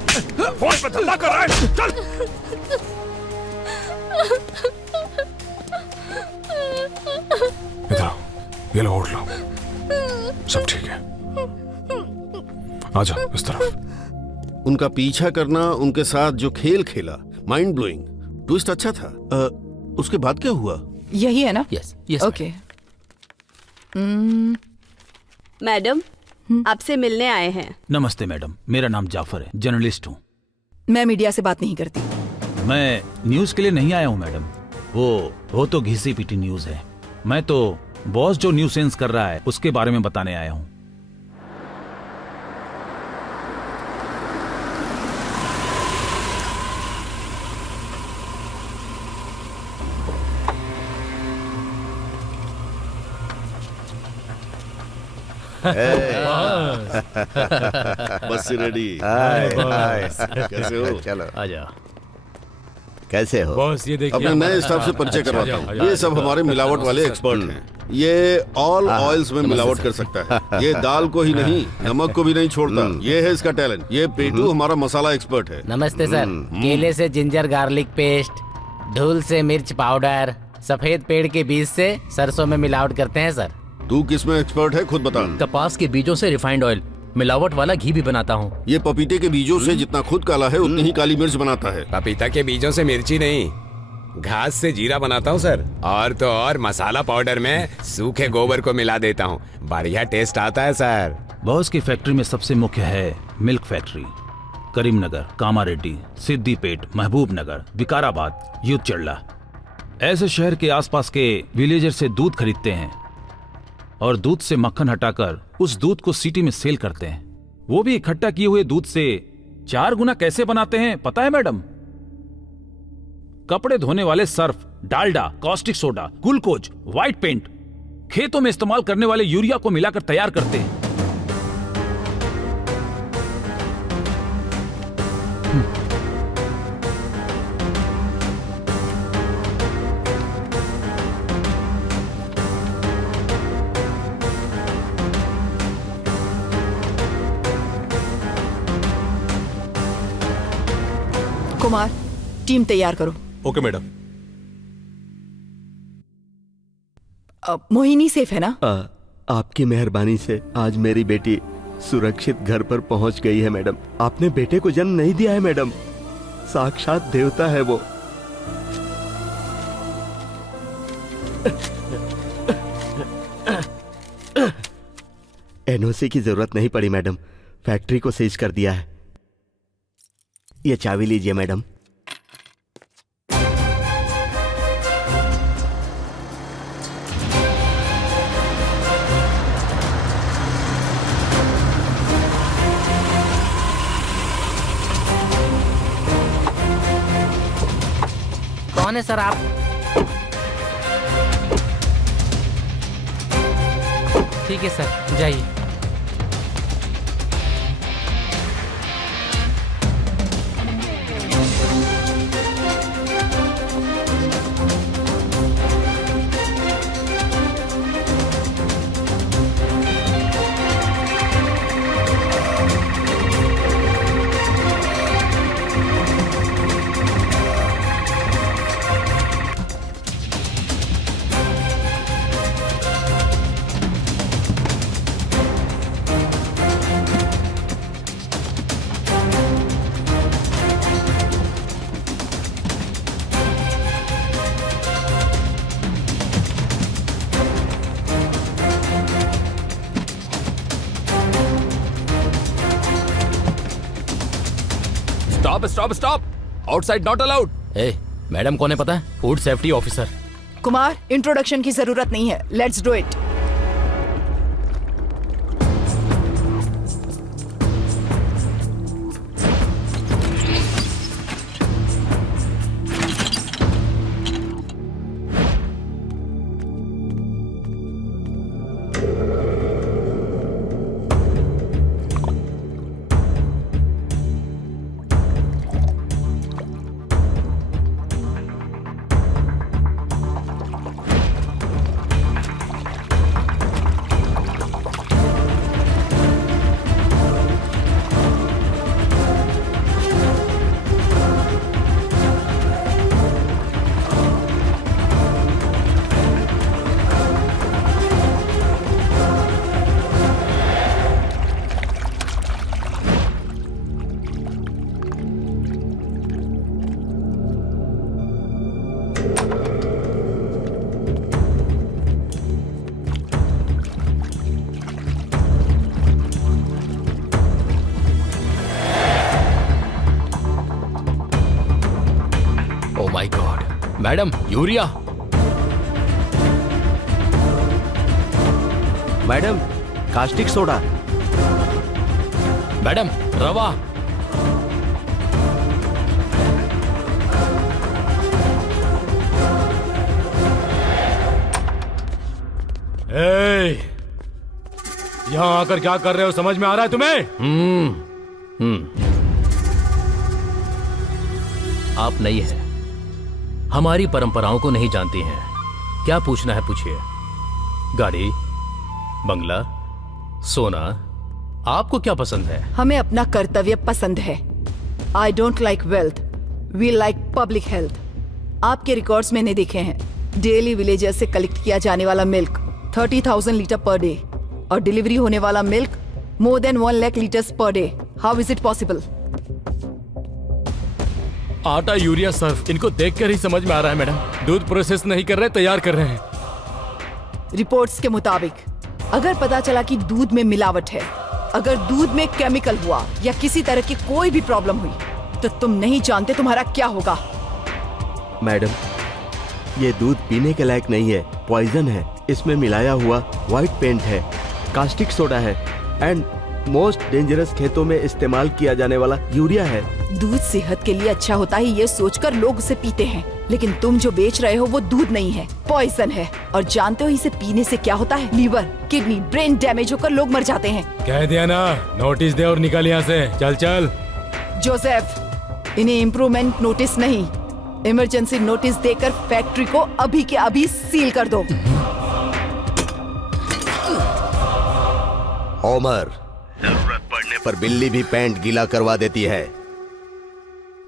फोन पे धंधा कर रहा है। चल। इधर ये लो, ओढ़ लो, सब ठीक है। आजा इस तरफ। उनका पीछा करना, उनके साथ जो खेल खेला, माइंड ब्लोइंग, ट्विस्ट अच्छा था। उसके बाद क्या हुआ? यही है ना? Yes yes. ओके। मैडम, आपसे मिलने आए हैं। नमस्ते मैडम, मेरा नाम जाफर है, जर्नलिस्ट हूँ। मैं मीडिया से बात नहीं करती। मैं न्यूज के लिए नहीं आया हूँ मैडम, वो तो घिसी पीटी न्यूज है। मैं तो बॉस जो न्यूज सेंस कर रहा है उसके बारे में बताने आया हूँ। बस रेडी। कैसे हो? चलो आजा। कैसे हो? बॉस ये देखिए, अपने नए स्टाफ से परिचय करवाता हूँ। ये सब हमारे मिलावट वाले एक्सपर्ट हैं। ये ऑल ऑयल्स में मिलावट कर सकता है। ये दाल को ही नहीं, नमक को भी नहीं छोड़ता। ये है इसका टैलेंट। ये पेटू हमारा मसाला एक्सपर्ट है। नमस्ते सर। केले से जिंजर गार्लिक पेस्ट, धूल से मिर्च पाउडर, सफेद पेड़ के बीज से सरसों में मिलावट करते हैं सर। तू किसमें एक्सपर्ट है खुद बता। कपास के बीजों से रिफाइंड ऑयल, मिलावट वाला घी भी बनाता हूँ। ये पपीते के बीजों से जितना खुद काला है उतनी ही काली मिर्च बनाता है। पपीता के बीजों से मिर्ची नहीं, घास से जीरा बनाता हूँ सर। और तो और मसाला पाउडर में सूखे गोबर को मिला देता हूँ, बढ़िया टेस्ट आता है सर। बॉस की फैक्ट्री में सबसे मुख्य है मिल्क फैक्ट्री। करीमनगर, कामारेड्डी, सिद्दीपेट, महबूब नगर, विकाराबाद, यूथ चल्ला, ऐसे शहर के आसपास के विलेजर से दूध खरीदते हैं और दूध से मक्खन हटाकर उस दूध को सिटी में सेल करते हैं। वो भी इकट्ठा किए हुए दूध से 4 गुना कैसे बनाते हैं पता है मैडम? कपड़े धोने वाले Surf, Dalda, caustic soda, glucose, white paint, खेतों में इस्तेमाल करने वाले यूरिया को मिलाकर तैयार करते हैं। कुमार, टीम तैयार करो। Okay madam. मोहिनी सेफ है ना? आपकी मेहरबानी से आज मेरी बेटी सुरक्षित घर पर पहुंच गई है मैडम। आपने बेटे को जन्म नहीं दिया है मैडम, साक्षात देवता है वो। एनओसी की जरूरत नहीं पड़ी मैडम, फैक्ट्री को सीज कर दिया है। ये चाबी लीजिए मैडम। कौन है सर आप? ठीक है सर, जाइए। Stop stop stop, outside not allowed. A, madam कौन है पता है? Food safety officer. Kumar, introduction की जरूरत नहीं है, let's do it. My God, madam urea. Madam caustic soda. Madam रवा। यहाँ आकर क्या कर रहे हो, समझ में आ रहा है तुम्हें? आप नहीं है, हमारी परंपराओं को नहीं जानती हैं। क्या पूछना है पूछिए। गाड़ी, बंगला, सोना, आपको क्या पसंद है? हमें अपना कर्तव्य पसंद है। I don't like wealth, we like public health. आपके रिकॉर्ड्स मैंने देखे हैं। डेली विलेजर से कलेक्ट किया जाने वाला मिल्क 30,000 लीटर पर डे और डिलीवरी होने वाला milk more than 1 lakh litres per day. How is it possible? आटा, यूरिया, सर्फ, इनको देखकर ही समझ में आ रहा है मैडम। दूध प्रोसेस नहीं कर रहे, तैयार कर रहे हैं। रिपोर्ट्स के मुताबिक अगर पता चला कि दूध में मिलावट है, अगर दूध में केमिकल हुआ या किसी तरह की कोई भी प्रॉब्लम हुई, तो तुम नहीं जानते तुम्हारा क्या होगा। मैडम, ये दूध पीने के लायक नहीं है, पॉइजन है। इसमें मिलाया हुआ व्हाइट पेंट है, कास्टिक सोडा है एंड मोस्ट डेंजरस खेतों में इस्तेमाल किया जाने वाला यूरिया है। दूध सेहत के लिए अच्छा होता है ये सोचकर लोग उसे पीते हैं, लेकिन तुम जो बेच रहे हो वो दूध नहीं है, पॉइजन है। और जानते हो इसे पीने से क्या होता है? लीवर, किडनी, ब्रेन डैमेज होकर लोग मर जाते हैं। कह दिया ना, नोटिस दे और निकल यहाँ से। चल चल। जोसेफ, इन्हें इम्प्रूवमेंट नोटिस नहीं, इमरजेंसी नोटिस देकर फैक्ट्री को अभी के अभी सील कर दो। ओमर, जरूरत पड़ने पर बिल्ली भी पैंट गीला करवा देती है।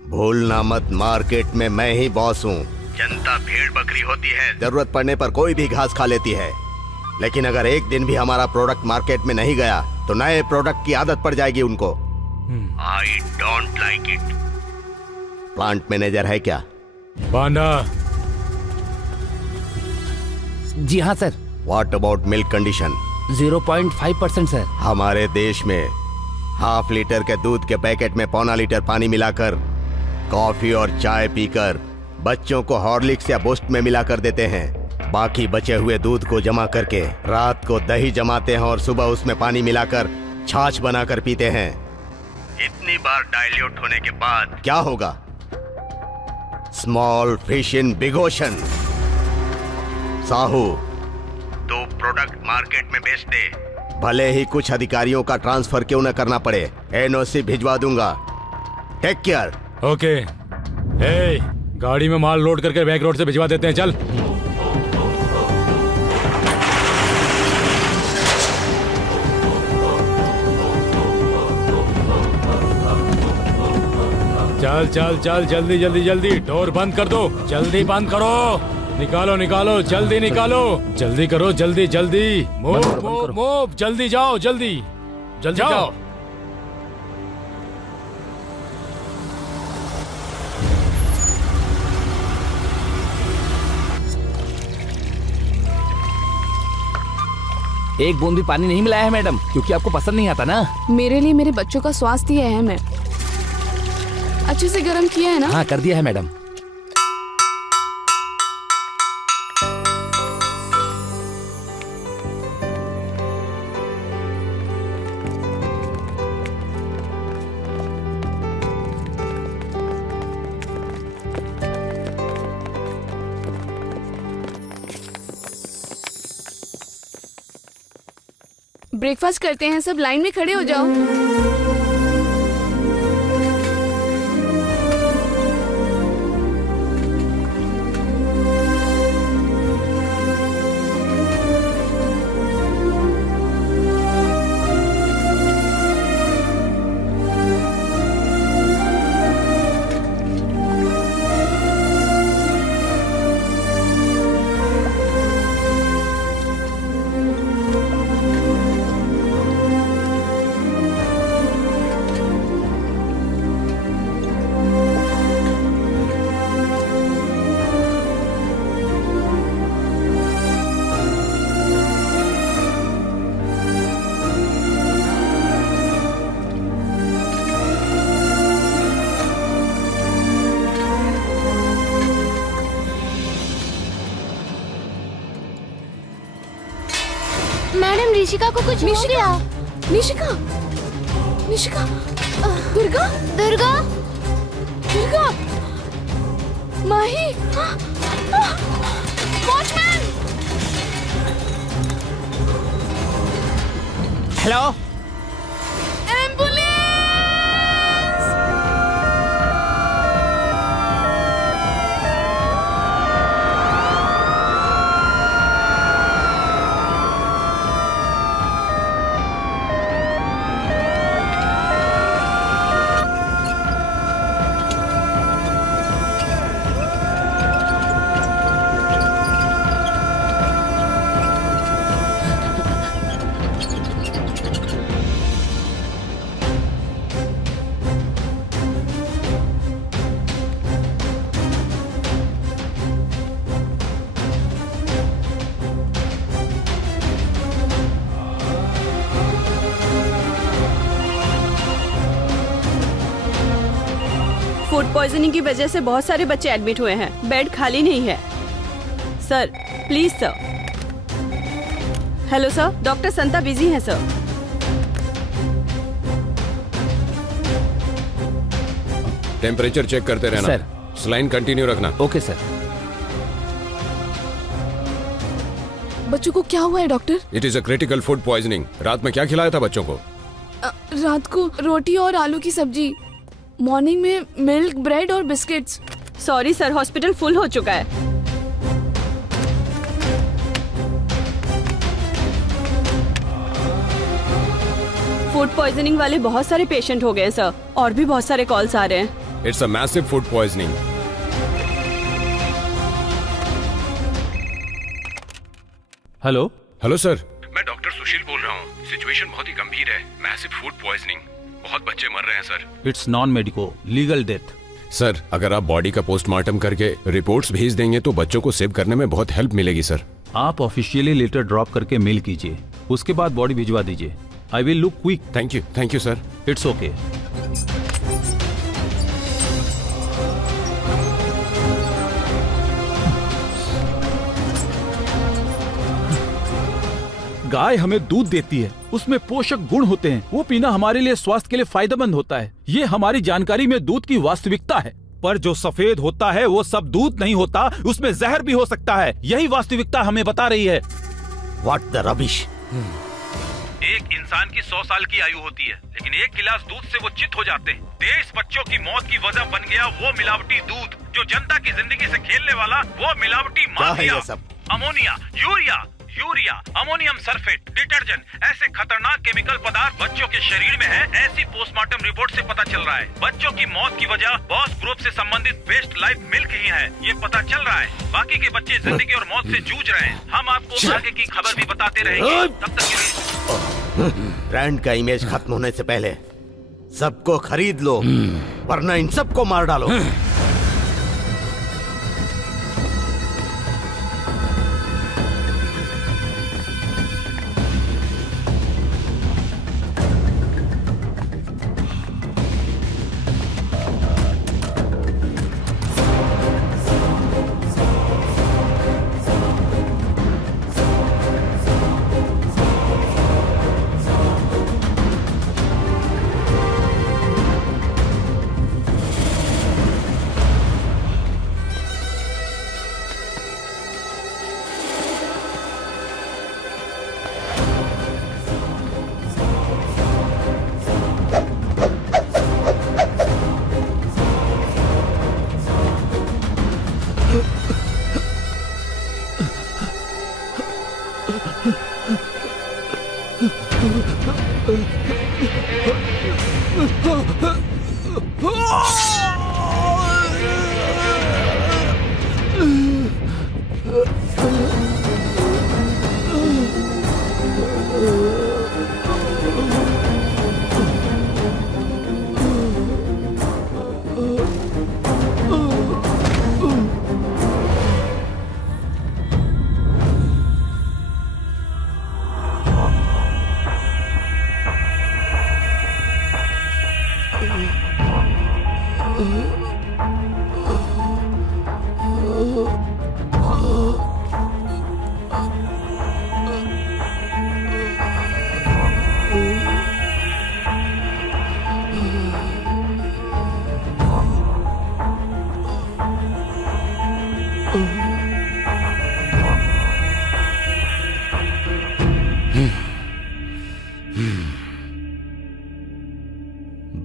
भूलना मत, मार्केट में मैं ही बॉस हूँ। जनता भेड़ बकरी होती है, जरूरत पड़ने पर कोई भी घास खा लेती है। लेकिन अगर एक दिन भी हमारा प्रोडक्ट मार्केट में नहीं गया तो नए प्रोडक्ट की आदत पड़ जाएगी उनको। आई don't like it. Plant manager है क्या? पांडा। जी हाँ sir. What about milk condition? 0.5% sir. हमारे देश में हाफ लीटर के दूध के पैकेट में पौना लीटर पानी मिलाकर कॉफी और चाय पीकर बच्चों को हॉर्लिक्स या बूस्ट में मिला कर देते हैं। बाकी बचे हुए दूध को जमा करके रात को दही जमाते हैं और सुबह उसमें पानी मिलाकर छाछ बनाकर पीते हैं। इतनी बार डाइल्यूट होने के बाद क्या होगा? Small fish in big ocean. Sahu, तो प्रोडक्ट मार्केट में बेच दे, भले ही कुछ अधिकारियों का ट्रांसफर क्यों न करना पड़े। एनओसी भिजवा दूंगा। Take care. ओके। हे, गाड़ी में माल लोड करके बैक रोड से भिजवा देते हैं। चल। चल चल चल, जल्दी जल्दी जल्दी, डोर बंद कर दो, जल्दी बंद करो। निकालो निकालो, जल्दी निकालो, जल्दी करो, जल्दी जल्दी। मूव मूव मूव, जल्दी जाओ, जल्दी जल्दी जाओ। एक बूंद भी पानी नहीं मिलाया है मैडम, क्योंकि आपको पसंद नहीं आता ना। मेरे लिए मेरे बच्चों का स्वास्थ्य ही अहम है। अच्छे से गर्म किया है ना? हाँ कर दिया है मैडम। ब्रेकफास्ट करते हैं, सब लाइन में खड़े हो जाओ। मैडम, ऋषिका को कुछ हो गया। Nishika, Nishika, Durga, Durga, Durga, Mahi, watchman. Hello, ambulance. Food poisoning की वजह से बहुत सारे बच्चे एडमिट हुए हैं। बेड खाली नहीं है। Sir please sir. Hello sir, doctor Santa busy हैं सर। टेम्परेचर चेक करते रहना सर। सलाइन कंटिन्यू रखना। Okay sir. बच्चों को क्या हुआ है doctor? It is a critical food poisoning. रात में क्या खिलाया था बच्चों को? रात को रोटी और आलू की सब्जी, मॉर्निंग में मिल्क, ब्रेड और biscuits. Sorry sir, hospital full हो चुका है। फूड पॉइजनिंग वाले बहुत सारे पेशेंट हो गए सर, और भी बहुत सारे कॉल्स आ रहे हैं। It's a massive food poisoning. Hello hello sir, मैं डॉक्टर सुशील बोल रहा हूँ। सिचुएशन बहुत ही गंभीर है। मैसिव फूड पॉइजनिंग, बहुत बच्चे मर रहे हैं sir. It's non medico legal death. Sir, अगर आप बॉडी का पोस्टमार्टम करके रिपोर्ट्स भेज देंगे तो बच्चों को सेव करने में बहुत हेल्प मिलेगी सर। आप ऑफिशियली लेटर ड्रॉप करके मेल कीजिए, उसके बाद बॉडी भिजवा दीजिए। I will look quick. Thank you sir. It's okay. गाय हमें दूध देती है, उसमें पोषक गुण होते हैं, वो पीना हमारे लिए स्वास्थ्य के लिए फायदेमंद होता है। ये हमारी जानकारी में दूध की वास्तविकता है। पर जो सफेद होता है वो सब दूध नहीं होता, उसमें जहर भी हो सकता है। यही वास्तविकता हमें बता रही है। What the rubbish. एक इंसान की 100 साल की आयु होती है, लेकिन एक गिलास दूध से वो चित हो जाते हैं। 23 बच्चों की मौत की वजह बन गया वो मिलावटी दूध, जो जनता की जिंदगी से खेलने वाला वो मिलावटी mafia. Ammonia, urea, ammonium sulphate, detergent, ऐसे खतरनाक केमिकल पदार्थ बच्चों के शरीर में है। ऐसी पोस्टमार्टम रिपोर्ट से पता चल रहा है। बच्चों की मौत की वजह बॉस ग्रुप से संबंधित बेस्ट लाइफ मिल्क ही है, ये पता चल रहा है। बाकी के बच्चे जिंदगी और मौत से जूझ रहे हैं। हम आपको आगे की खबर भी बताते रहेंगे। तब तक के लिए ब्रांड का इमेज खत्म होने से पहले सबको खरीद लो, वरना इन सबको मार डालो।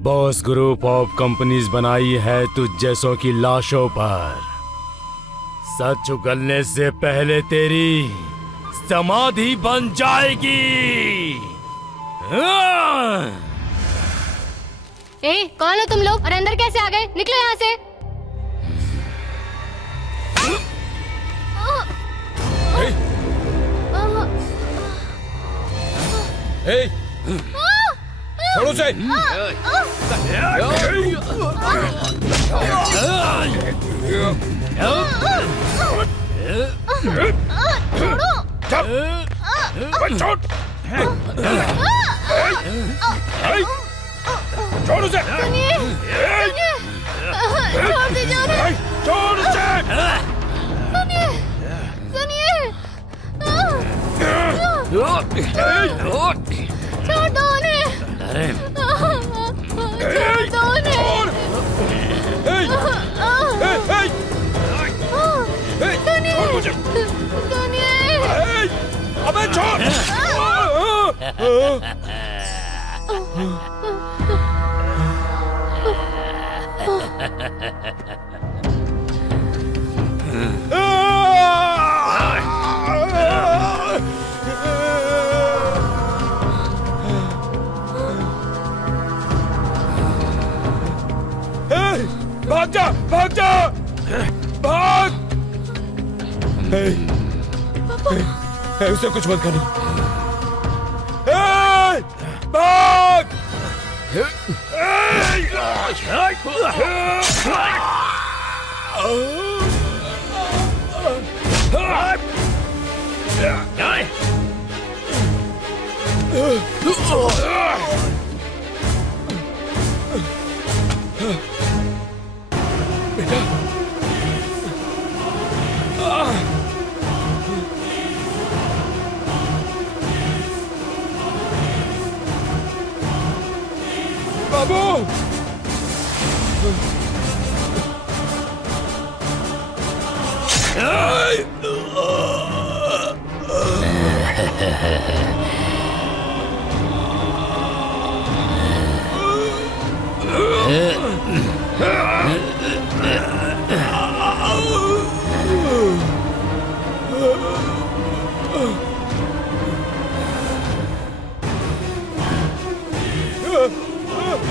बॉस ग्रुप ऑफ कंपनीज बनाई है तुझ जैसों की लाशों पर। सच उगलने से पहले तेरी समाधि बन जाएगी। ए, कौन हो तुम लोग और अंदर कैसे आ गए? निकलो यहाँ से। छोड़ो उसे। छोड़ उसे। छोड़ दीजिए उन्हें। छोड़ उसे। छोड़ दो उन्हें। अरे छोड़ दो उन्हें। सुनिए। अबे छोड़। भाग जा, भाग जा, भाग। उसे कुछ मत करना। भाग। बाबू।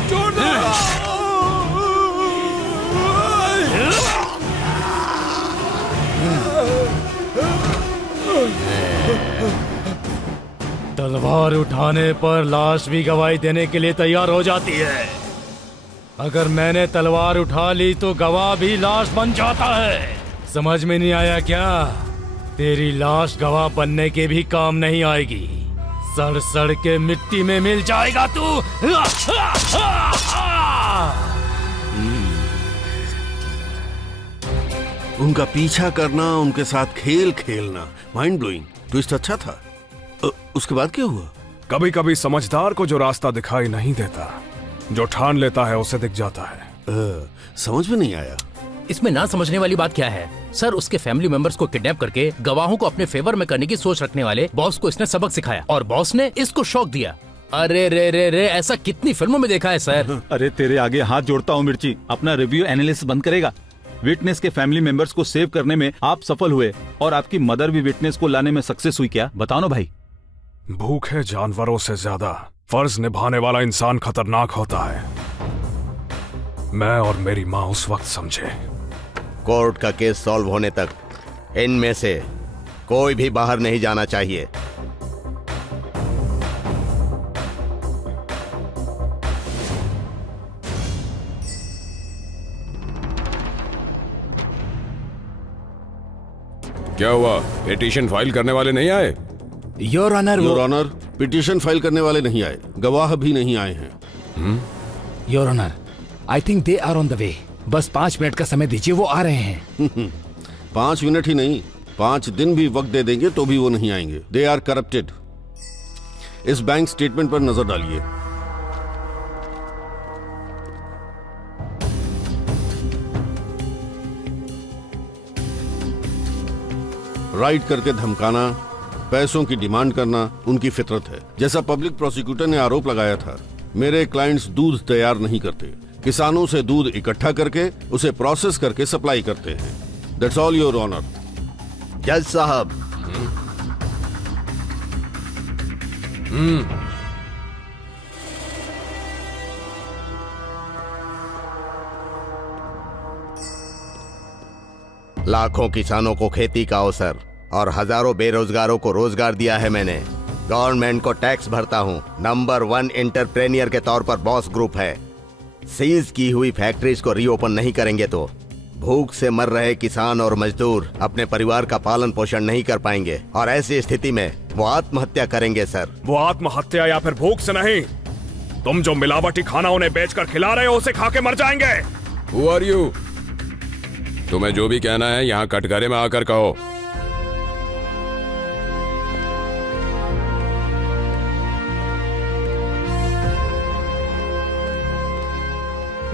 छोड़ दो। तलवार उठाने पर लाश भी गवाही देने के लिए तैयार हो जाती है। अगर मैंने तलवार उठा ली तो गवाह भी लाश बन जाता है। समझ में नहीं आया क्या? तेरी लाश गवाह बनने के भी काम नहीं आएगी। सड़ सड़ के मिट्टी में मिल जाएगा तू। उनका पीछा करना, उनके साथ खेल खेलना, माइंड ब्लोइंग। ट्विस्ट अच्छा था। उसके बाद क्या हुआ? कभी कभी समझदार को जो रास्ता दिखाई नहीं देता, जो ठान लेता है उसे दिख जाता है। समझ में नहीं आया। इसमें ना समझने वाली बात क्या है सर? उसके फैमिली मेंबर्स को किडनैप करके गवाहों को अपने फेवर में करने की सोच रखने वाले बॉस को इसने सबक सिखाया और बॉस ने इसको शौक दिया। अरे रे रे रे, ऐसा कितनी फिल्मों में देखा है सर। अरे तेरे आगे हाथ जोड़ता हूँ मिर्ची, अपना रिव्यू एनालिसिस बंद करेगा। विटनेस के फैमिली मेंबर्स को सेव करने में आप सफल हुए और आपकी मदर भी विटनेस को लाने में सक्सेस हुई क्या? बताओ ना भाई। भूखे जानवरों से ज्यादा फर्ज निभाने वाला इंसान खतरनाक होता है। मैं और मेरी माँ उस वक्त समझे। कोर्ट का केस सॉल्व होने तक इनमें से कोई भी बाहर नहीं जाना चाहिए। क्या हुआ? पिटीशन फाइल करने वाले नहीं आए? Your honour, your honour, petition file करने वाले नहीं आए, गवाह भी नहीं आए हैं। Your honour, I think they are on the way. बस 5 मिनट का समय दीजिए, वो आ रहे हैं। 5 मिनट ही नहीं, 5 दिन भी वक्त दे देंगे तो भी वो नहीं आएंगे। They are corrupted. इस बैंक स्टेटमेंट पर नजर डालिए। राइट करके धमकाना, पैसों की डिमांड करना उनकी फितरत है। जैसा पब्लिक प्रोसिक्यूटर ने आरोप लगाया था, मेरे क्लाइंट्स दूध तैयार नहीं करते, किसानों से दूध इकट्ठा करके उसे प्रोसेस करके सप्लाई करते हैं। That's all your honour. जज साहब, लाखों किसानों को खेती का अवसर और हजारों बेरोजगारों को रोजगार दिया है मैंने। गवर्नमेंट को टैक्स भरता हूँ। नंबर 1 एंटरप्रेन्योर के तौर पर बॉस ग्रुप है। सीज की हुई फैक्ट्रीज को रीओपन नहीं करेंगे तो भूख से मर रहे किसान और मजदूर अपने परिवार का पालन पोषण नहीं कर पाएंगे और ऐसी स्थिति में वो आत्महत्या करेंगे। सर, वो आत्महत्या या फिर भूख से नहीं, तुम जो मिलावटी खाना उन्हें बेचकर खिला रहे हो उसे खा के मर जाएंगे। Who are you? तुम्हें जो भी कहना है यहाँ कटघरे में आकर कहो।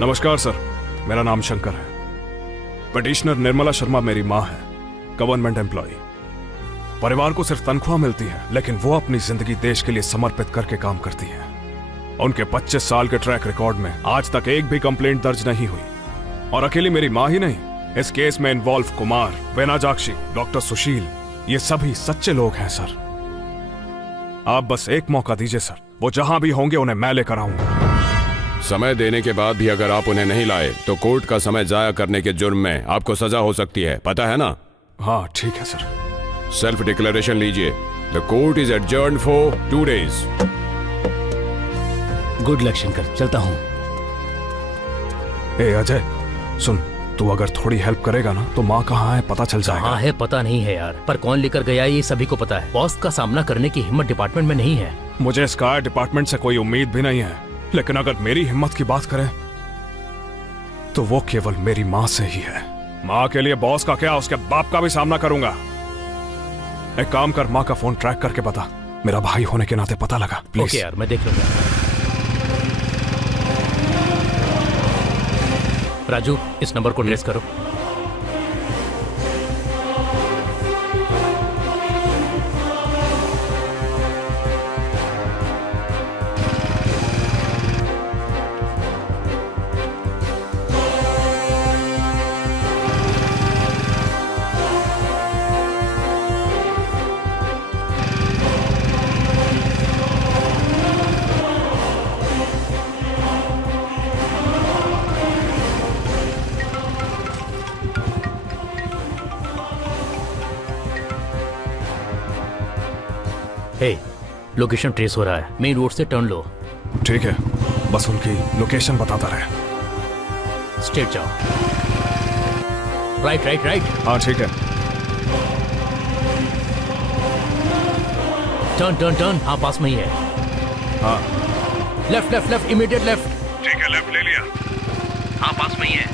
नमस्कार सर, मेरा नाम शंकर है। पिटिशनर निर्मला शर्मा मेरी माँ है, गवर्नमेंट एम्प्लॉय। परिवार को सिर्फ तनख्वाह मिलती है, लेकिन वो अपनी जिंदगी देश के लिए समर्पित करके काम करती है। उनके 25 साल के ट्रैक रिकॉर्ड में आज तक एक भी कंप्लेंट दर्ज नहीं हुई। और अकेली मेरी माँ ही नहीं, इस केस में इन्वॉल्व कुमार, वेनाजाक्षी, डॉक्टर सुशील, ये सभी सच्चे लोग हैं सर। आप बस एक मौका दीजिए सर, वो जहां भी होंगे उन्हें मैं लेकर आऊंगा। समय देने के बाद भी अगर आप उन्हें नहीं लाए तो कोर्ट का समय जाया करने के जुर्म में आपको सजा हो सकती है, पता है ना? हाँ ठीक है सर। सेल्फ डिक्लेरेशन लीजिए। The court is adjourned for 2 days। Good luck Shankar, चलता हूँ। ए अजय सुन, तू अगर थोड़ी हेल्प करेगा ना तो माँ कहाँ है पता चल जाएगा। कहाँ है पता नहीं है यार, पर कौन लेकर गया ये सभी को पता है। बॉस का सामना करने की हिम्मत डिपार्टमेंट में नहीं है। मुझे स्काई डिपार्टमेंट से कोई उम्मीद भी नहीं है, लेकिन अगर मेरी हिम्मत की बात करें तो वो केवल मेरी माँ से ही है। माँ के लिए बॉस का क्या, उसके बाप का भी सामना करूंगा। एक काम कर, माँ का फोन ट्रैक करके बता, मेरा भाई होने के नाते पता लगा प्लीज। ओके यार, मैं देख लूंगा। राजू, इस नंबर को ट्रेस करो। हे, लोकेशन ट्रेस हो रहा है, मेन रोड से टर्न लो। ठीक है, बस उनकी लोकेशन बताता रहे। स्ट्रेट जाओ। Right right right. हाँ ठीक है। Turn turn turn. हाँ पास में ही है। हाँ left left left, immediate left. ठीक है, लेफ्ट ले लिया। हाँ पास में ही है।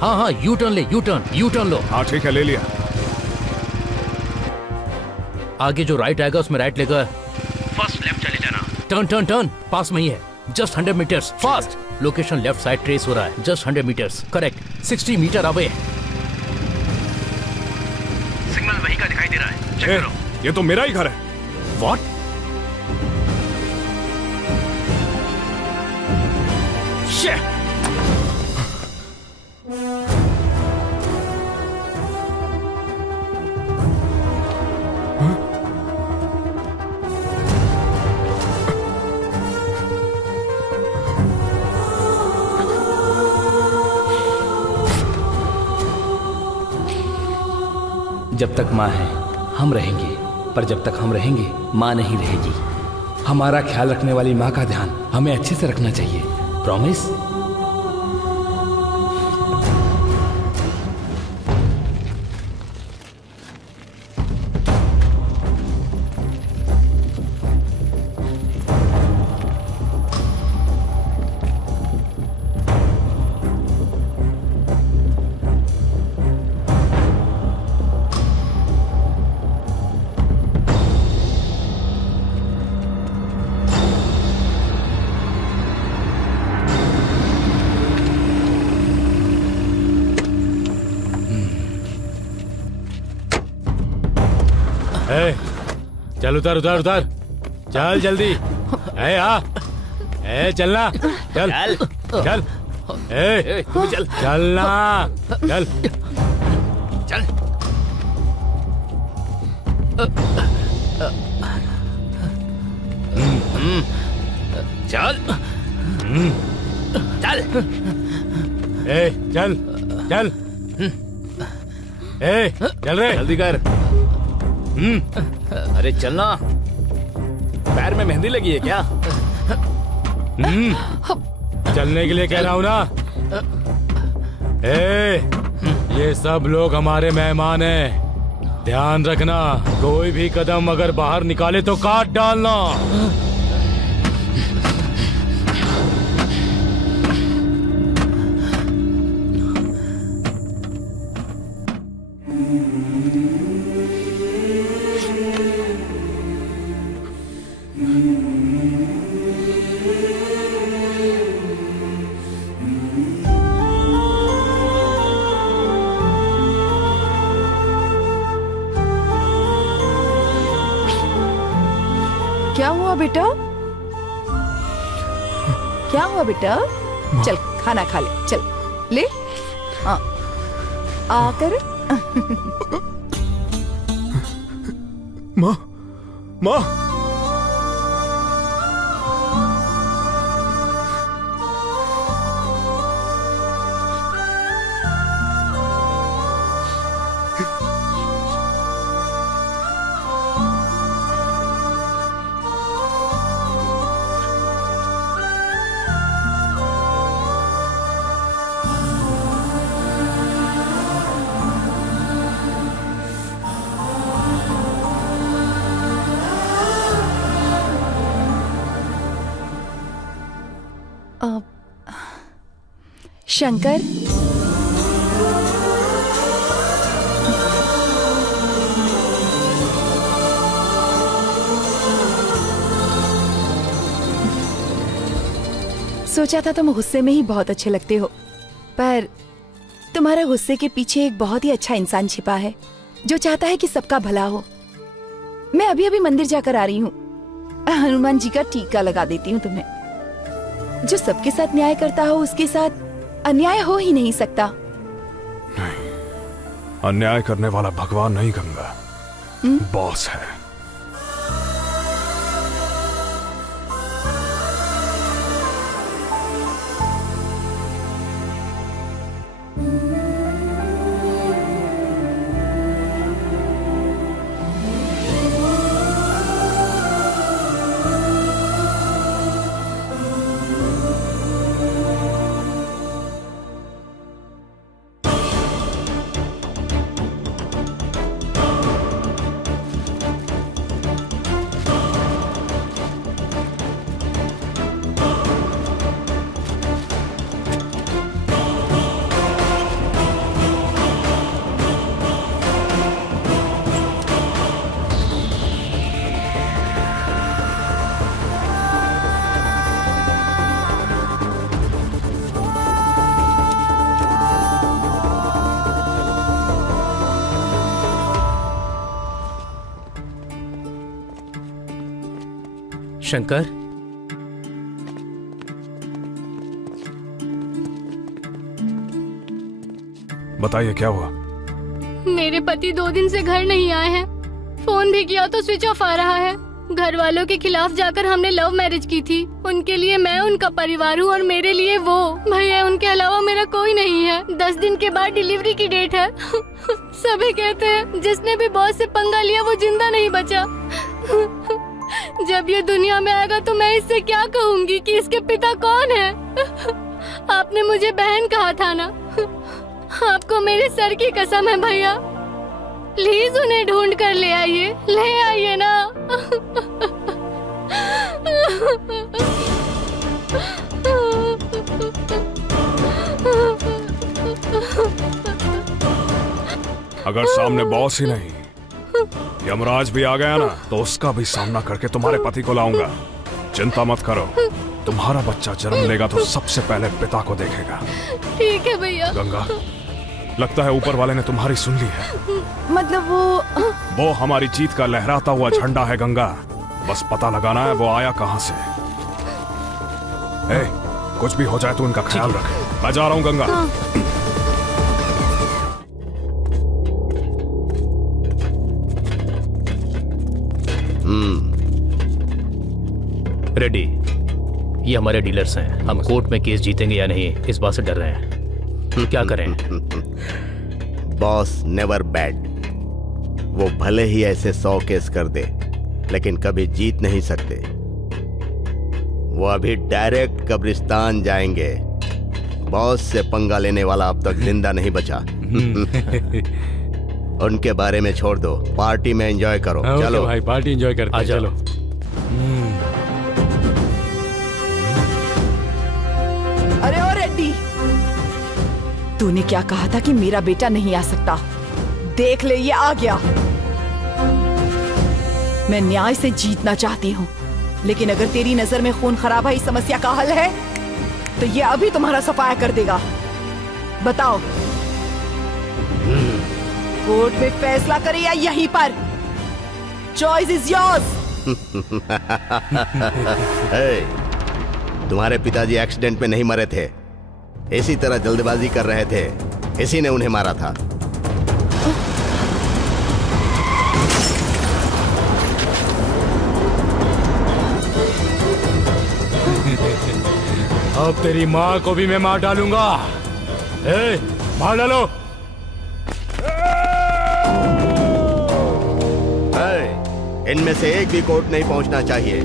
हाँ हाँ, यू टर्न ले, यू टर्न लो। हाँ ठीक है, ले लिया। आगे जो राइट आएगा उसमें राइट लेकर फर्स्ट लेफ्ट चले जाना। टर्न टर्न टर्न, पास में ही है, just 100 metres fast. Location left side trace हो रहा है, just 100 metres correct. 60 metre away. Signal वहीं का दिखाई दे रहा है, चेक करो। ये तो मेरा ही घर है। व्हाट? शिट! जब तक माँ है हम रहेंगे, पर जब तक हम रहेंगे माँ नहीं रहेगी। हमारा ख्याल रखने वाली माँ का ध्यान हमें अच्छे से रखना चाहिए, प्रॉमिस? चल उधर उधर उधर, चल जल्दी। ए आ, ए चलना, चल चल, ए चल चलना, चल चल। चल चल। ए चल चल, ए चल रे, जल्दी कर। अरे चलना, पैर में मेहंदी लगी है क्या? चलने के लिए कह रहा हूँ ना। ए, ये सब लोग हमारे मेहमान हैं, ध्यान रखना। कोई भी कदम अगर बाहर निकाले तो काट डालना। क्या हुआ बेटा? क्या हुआ बेटा? चल खाना खा ले, चल ले। आकर माँ, माँ, शंकर, सोचा था तुम गुस्से में ही बहुत अच्छे लगते हो, पर तुम्हारे गुस्से के पीछे एक बहुत ही अच्छा इंसान छिपा है जो चाहता है कि सबका भला हो। मैं अभी अभी मंदिर जाकर आ रही हूँ। हनुमान जी का टीका लगा देती हूँ तुम्हें। जो सबके साथ न्याय करता हो उसके साथ अन्याय हो ही नहीं सकता। नहीं, अन्याय करने वाला भगवान नहीं गंगा, बॉस है। शंकर, बताइए क्या हुआ? मेरे पति 2 दिन से घर नहीं आए हैं। फोन भी किया तो स्विच ऑफ आ रहा है। घर वालों के खिलाफ जाकर हमने लव मैरिज की थी। उनके लिए मैं उनका परिवार हूँ और मेरे लिए वो। भैया, उनके अलावा मेरा कोई नहीं है। 10 दिन के बाद डिलीवरी की डेट है। सभी कहते हैं जिसने भी बॉस से पंगा लिया वो जिंदा नहीं बचा। जब ये दुनिया में आएगा तो मैं इससे क्या कहूँगी कि इसके पिता कौन है? आपने मुझे बहन कहा था ना। आपको मेरे सर की कसम है भैया, प्लीज उन्हें ढूंढ कर ले आइए ना। अगर सामने बॉस ही नहीं यमराज भी आ गया ना तो उसका भी सामना करके तुम्हारे पति को लाऊंगा। चिंता मत करो, तुम्हारा बच्चा जन्म लेगा तो सबसे पहले पिता को देखेगा। ठीक है भैया। गंगा, लगता है ऊपर वाले ने तुम्हारी सुन ली है। मतलब वो हमारी जीत का लहराता हुआ झंडा है गंगा। बस पता लगाना है वो आया कहां से। कुछ भी हो जाए तो उनका ख्याल रखे। मैं जा रहा हूं गंगा। रेड्डी, ये हमारे डीलर्स हैं। हम कोर्ट में केस जीतेंगे या नहीं इस बात से डर रहे हैं। क्या करें? Boss never bad. वो भले ही ऐसे 100 केस कर दे लेकिन कभी जीत नहीं सकते। वो अभी डायरेक्ट कब्रिस्तान जाएंगे। बॉस से पंगा लेने वाला अब तक जिंदा नहीं बचा। उनके बारे में छोड़ दो, पार्टी में एंजॉय करो। चलो भाई, पार्टी एंजॉय करते हैं। चलो। अरे ओ रेड्डी, तूने क्या कहा था कि मेरा बेटा नहीं आ सकता? देख ले, ये आ गया। मैं न्याय से जीतना चाहती हूँ, लेकिन अगर तेरी नजर में खून खराबा ही समस्या का हल है तो ये अभी तुम्हारा सफाया कर देगा। बताओ, कोर्ट में फैसला करे या यहीं पर? Choice is yours. तुम्हारे पिताजी एक्सीडेंट में नहीं मरे थे, इसी तरह जल्दबाजी कर रहे थे, इसी ने उन्हें मारा था। अब तेरी माँ को भी मैं मार डालूंगा। मार डालो। इनमें से एक भी कोर्ट नहीं पहुंचना चाहिए।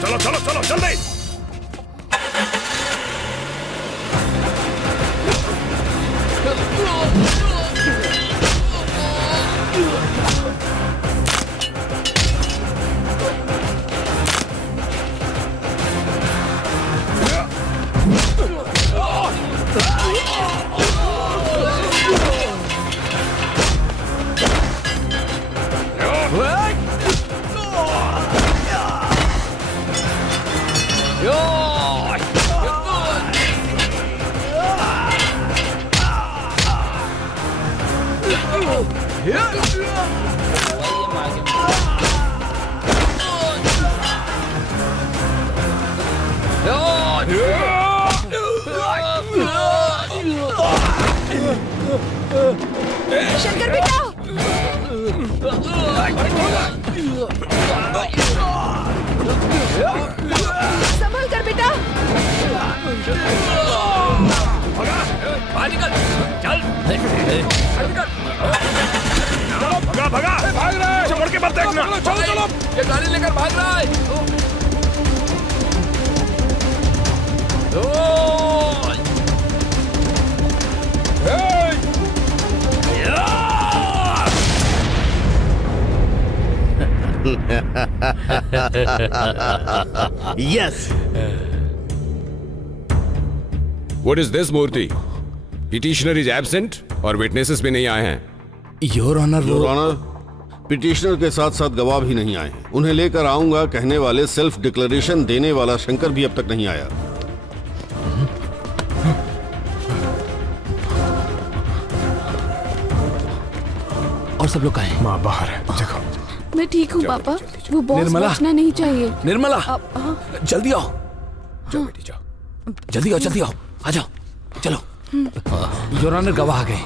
चलो चलो चलो जल्दी। शंकर बेटा, संभल कर बेटा। निकल, चल। भगा भगा, भाग रहा है। मुड़ के मत देखना। चलो चलो, ये गाड़ी लेकर भाग रहा है। Yes. What is this, Murthy? Petitioner is absent और विटनेसेस भी नहीं आए हैं। Your honour, your honour, petitioner के साथ साथ गवाह भी नहीं आए हैं। उन्हें लेकर आऊंगा कहने वाले सेल्फ डिक्लेरेशन देने वाला शंकर भी अब तक नहीं आया। और सब लोग कहाँ हैं? माँ बाहर है, देखो। मैं ठीक हूँ पापा, वो बॉस निर्मला। बचना नहीं चाहिए। निर्मला, हाँ। जल्दी आओ, जाओ बेटी जाओ। जल्दी आओ, जल्दी आओ, आ जाओ, चलो। योर ऑनर, गवाह आ गए।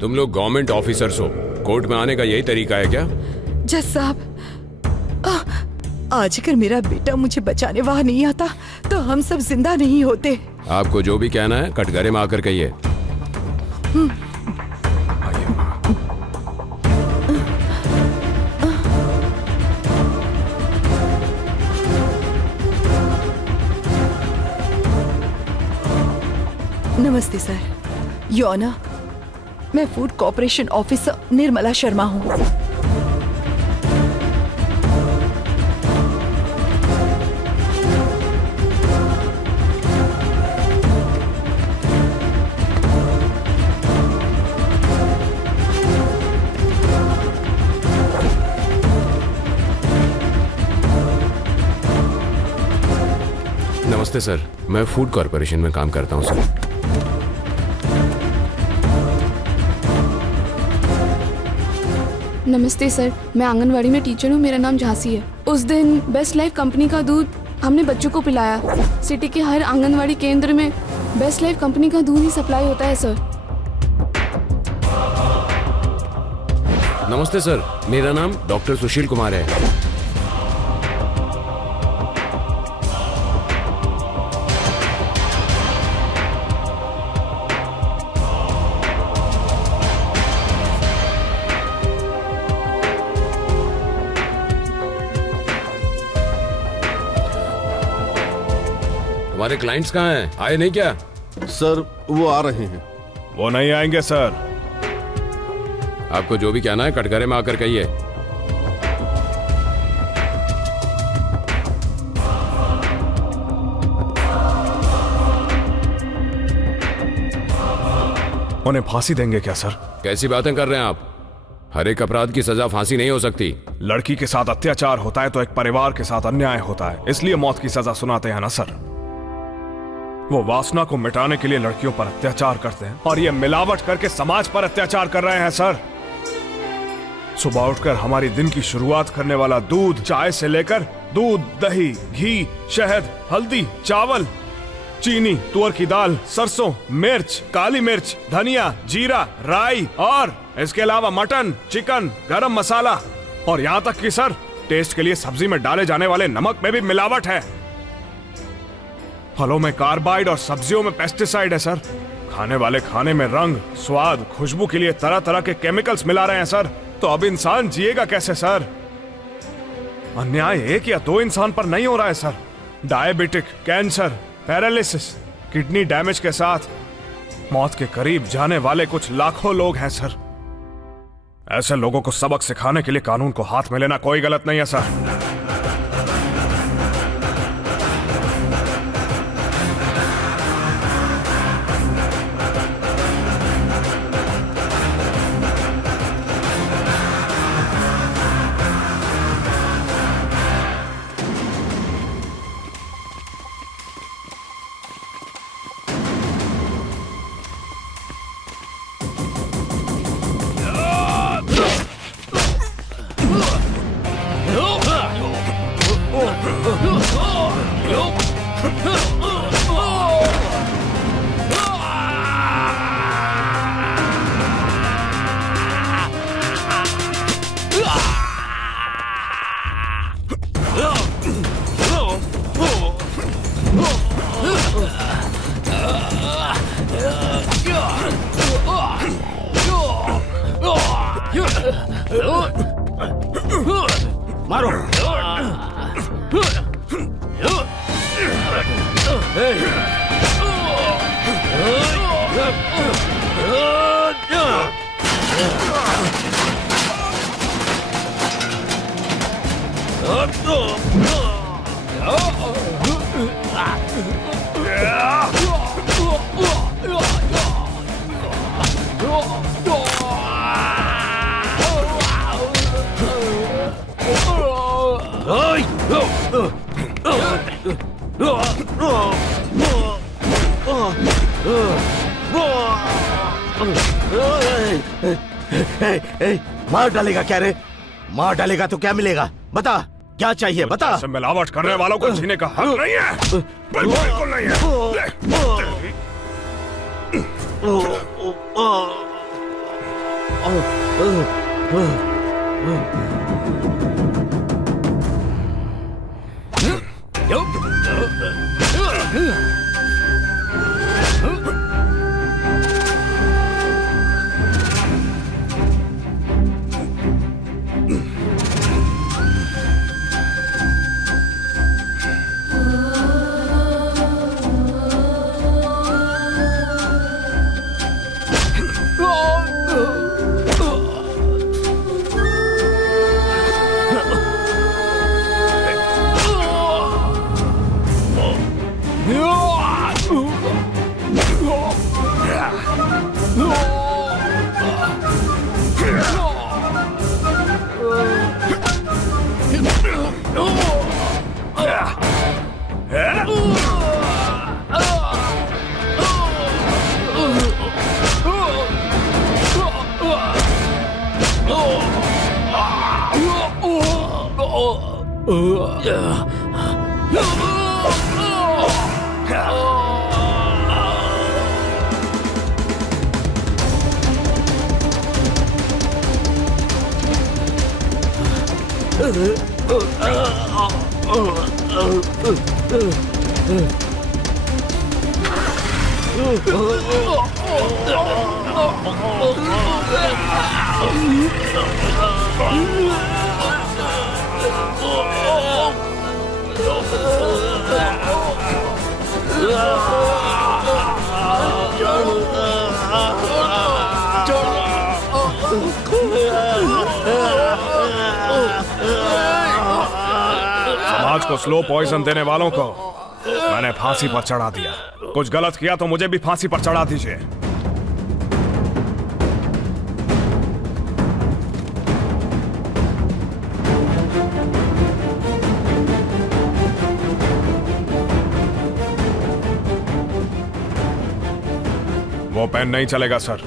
तुम लोग गवर्नमेंट ऑफिसर्स हो, कोर्ट में आने का यही तरीका है क्या? जज साहब, आज अगर मेरा बेटा मुझे बचाने वहां नहीं आता तो हम सब जिंदा नहीं होते। आपको जो भी कहना है कटघरे में आकर कहिए। नमस्ते सर। योर ऑनर, मैं food corporation officer Nirmala Sharma हूँ। नमस्ते सर, मैं फूड कॉर्पोरेशन में काम करता हूँ सर। नमस्ते सर, मैं आंगनवाड़ी में टीचर हूँ। मेरा नाम झांसी है। उस दिन बेस्ट लाइफ कंपनी का दूध हमने बच्चों को पिलाया। सिटी के हर आंगनवाड़ी केंद्र में बेस्ट लाइफ कंपनी का दूध ही सप्लाई होता है सर। नमस्ते सर, मेरा नाम डॉक्टर सुशील कुमार है। हमारे क्लाइंट्स कहाँ हैं? आए नहीं क्या? सर वो आ रहे हैं। वो नहीं आएंगे सर। आपको जो भी कहना है कटघरे में आकर कहिए। उन्हें फांसी देंगे क्या सर? कैसी बातें कर रहे हैं आप? हर एक अपराध की सजा फांसी नहीं हो सकती। लड़की के साथ अत्याचार होता है तो एक परिवार के साथ अन्याय होता है, इसलिए मौत की सजा सुनाते हैं ना सर। वो वासना को मिटाने के लिए लड़कियों पर अत्याचार करते हैं और ये मिलावट करके समाज पर अत्याचार कर रहे हैं सर। सुबह उठकर हमारी दिन की शुरुआत करने वाला दूध, चाय से लेकर दूध, दही, घी, शहद, हल्दी, चावल, चीनी, तुअर की दाल, सरसों, मिर्च, काली मिर्च, धनिया, जीरा, राई और इसके अलावा मटन, चिकन, गरम मसाला और यहाँ तक कि सर टेस्ट के लिए सब्जी में डाले जाने वाले नमक में भी मिलावट है। फलों में कार्बाइड और सब्जियों में पेस्टिसाइड है सर। खाने वाले खाने में रंग, स्वाद, खुशबू के लिए तरह तरह के केमिकल्स मिला रहे हैं सर। तो अब इंसान जिएगा कैसे सर? अन्याय एक या दो इंसान पर नहीं हो रहा है sir. Diabetic, cancer, paralysis, kidney damage के साथ मौत के करीब जाने वाले कुछ लाखों लोग हैं सर। ऐसे लोगों को सबक सिखाने के लिए कानून को हाथ में लेना कोई गलत नहीं है सर। मारो। मार डालेगा क्या रे? मार डालेगा तो क्या मिलेगा? बता क्या चाहिए, बता। मिलावट करने वालों को जीने का हक नहीं है। बिल्कुल नहीं है। समाज को स्लो पॉइजन देने वालों को मैंने फांसी पर चढ़ा दिया। कुछ गलत किया तो मुझे भी फांसी पर चढ़ा दीजिए। वो पेन नहीं चलेगा सर,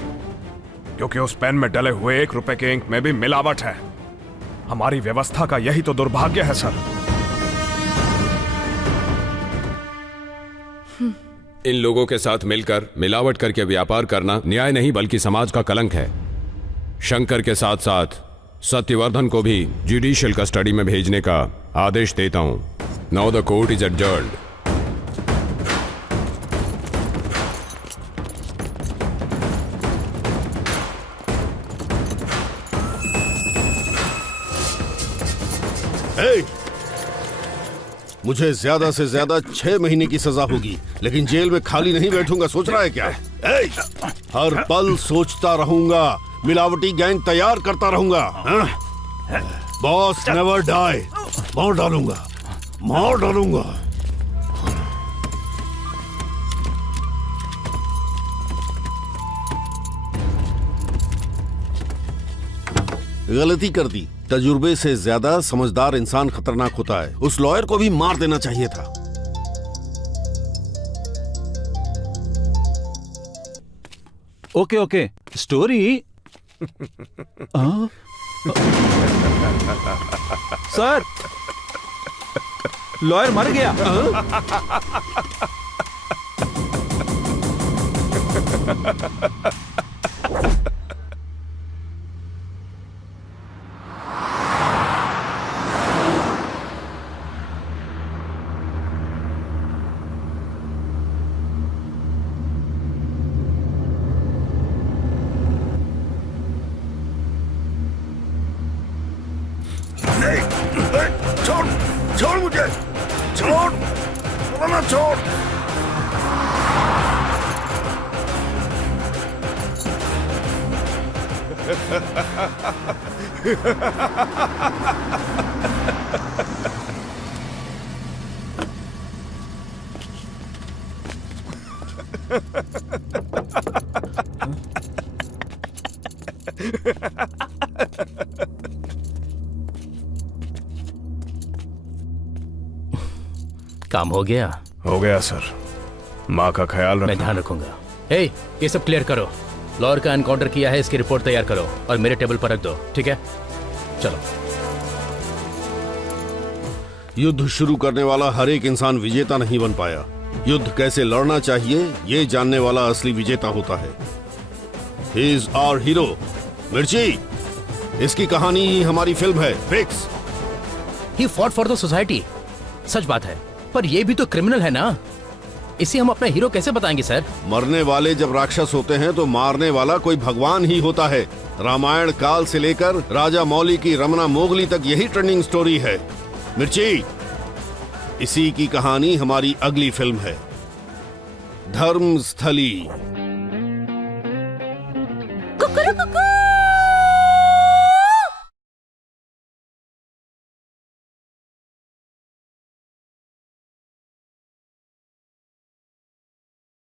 क्योंकि उस पेन में डले हुए 1 रुपए के इंक में भी मिलावट है। हमारी व्यवस्था का यही तो दुर्भाग्य है सर। इन लोगों के साथ मिलकर मिलावट करके व्यापार करना न्याय नहीं बल्कि समाज का कलंक है। शंकर के साथ साथ सत्यवर्धन को भी जुडिशियल कस्टडी में भेजने का आदेश देता हूं। Now the court is adjourned. मुझे ज्यादा से ज्यादा 6 महीने की सजा होगी, लेकिन जेल में खाली नहीं बैठूंगा। सोच रहा है क्या? हर पल सोचता रहूंगा, मिलावटी गैंग तैयार करता रहूंगा। Boss never die. मार डालूंगा, मार डालूंगा। गलती कर दी। तजुर्बे से ज्यादा समझदार इंसान खतरनाक होता है। उस लॉयर को भी मार देना चाहिए था। Okay okay, story. Sir, lawyer मर गया। छोड़ मुझे, छोड़, बोला ना छोड़। काम हो गया? हो गया सर। माँ का ख्याल रखना। मैं ध्यान रखूंगा। हे, ये सब क्लियर करो। लॉयर का एनकाउंटर किया है, इसकी रिपोर्ट तैयार करो और मेरे टेबल पर रख दो, ठीक है? चलो। युद्ध शुरू करने वाला हर एक इंसान विजेता नहीं बन पाया। युद्ध कैसे लड़ना चाहिए ये जानने वाला असली विजेता होता है। He is our hero। मिर्ची, इसकी कहानी ही हमारी फिल्म है। Fix. He fought for the society। सच बात है, पर ये भी तो क्रिमिनल है ना। इसे हम अपना हीरो कैसे बताएंगे सर? मरने वाले जब राक्षस होते हैं तो मारने वाला कोई भगवान ही होता है। रामायण काल से लेकर राजा मौली की रमना मोगली तक यही ट्रेंडिंग स्टोरी है। मिर्ची, इसी की कहानी हमारी अगली फिल्म है, धर्मस्थली। कुकुरु कुकू।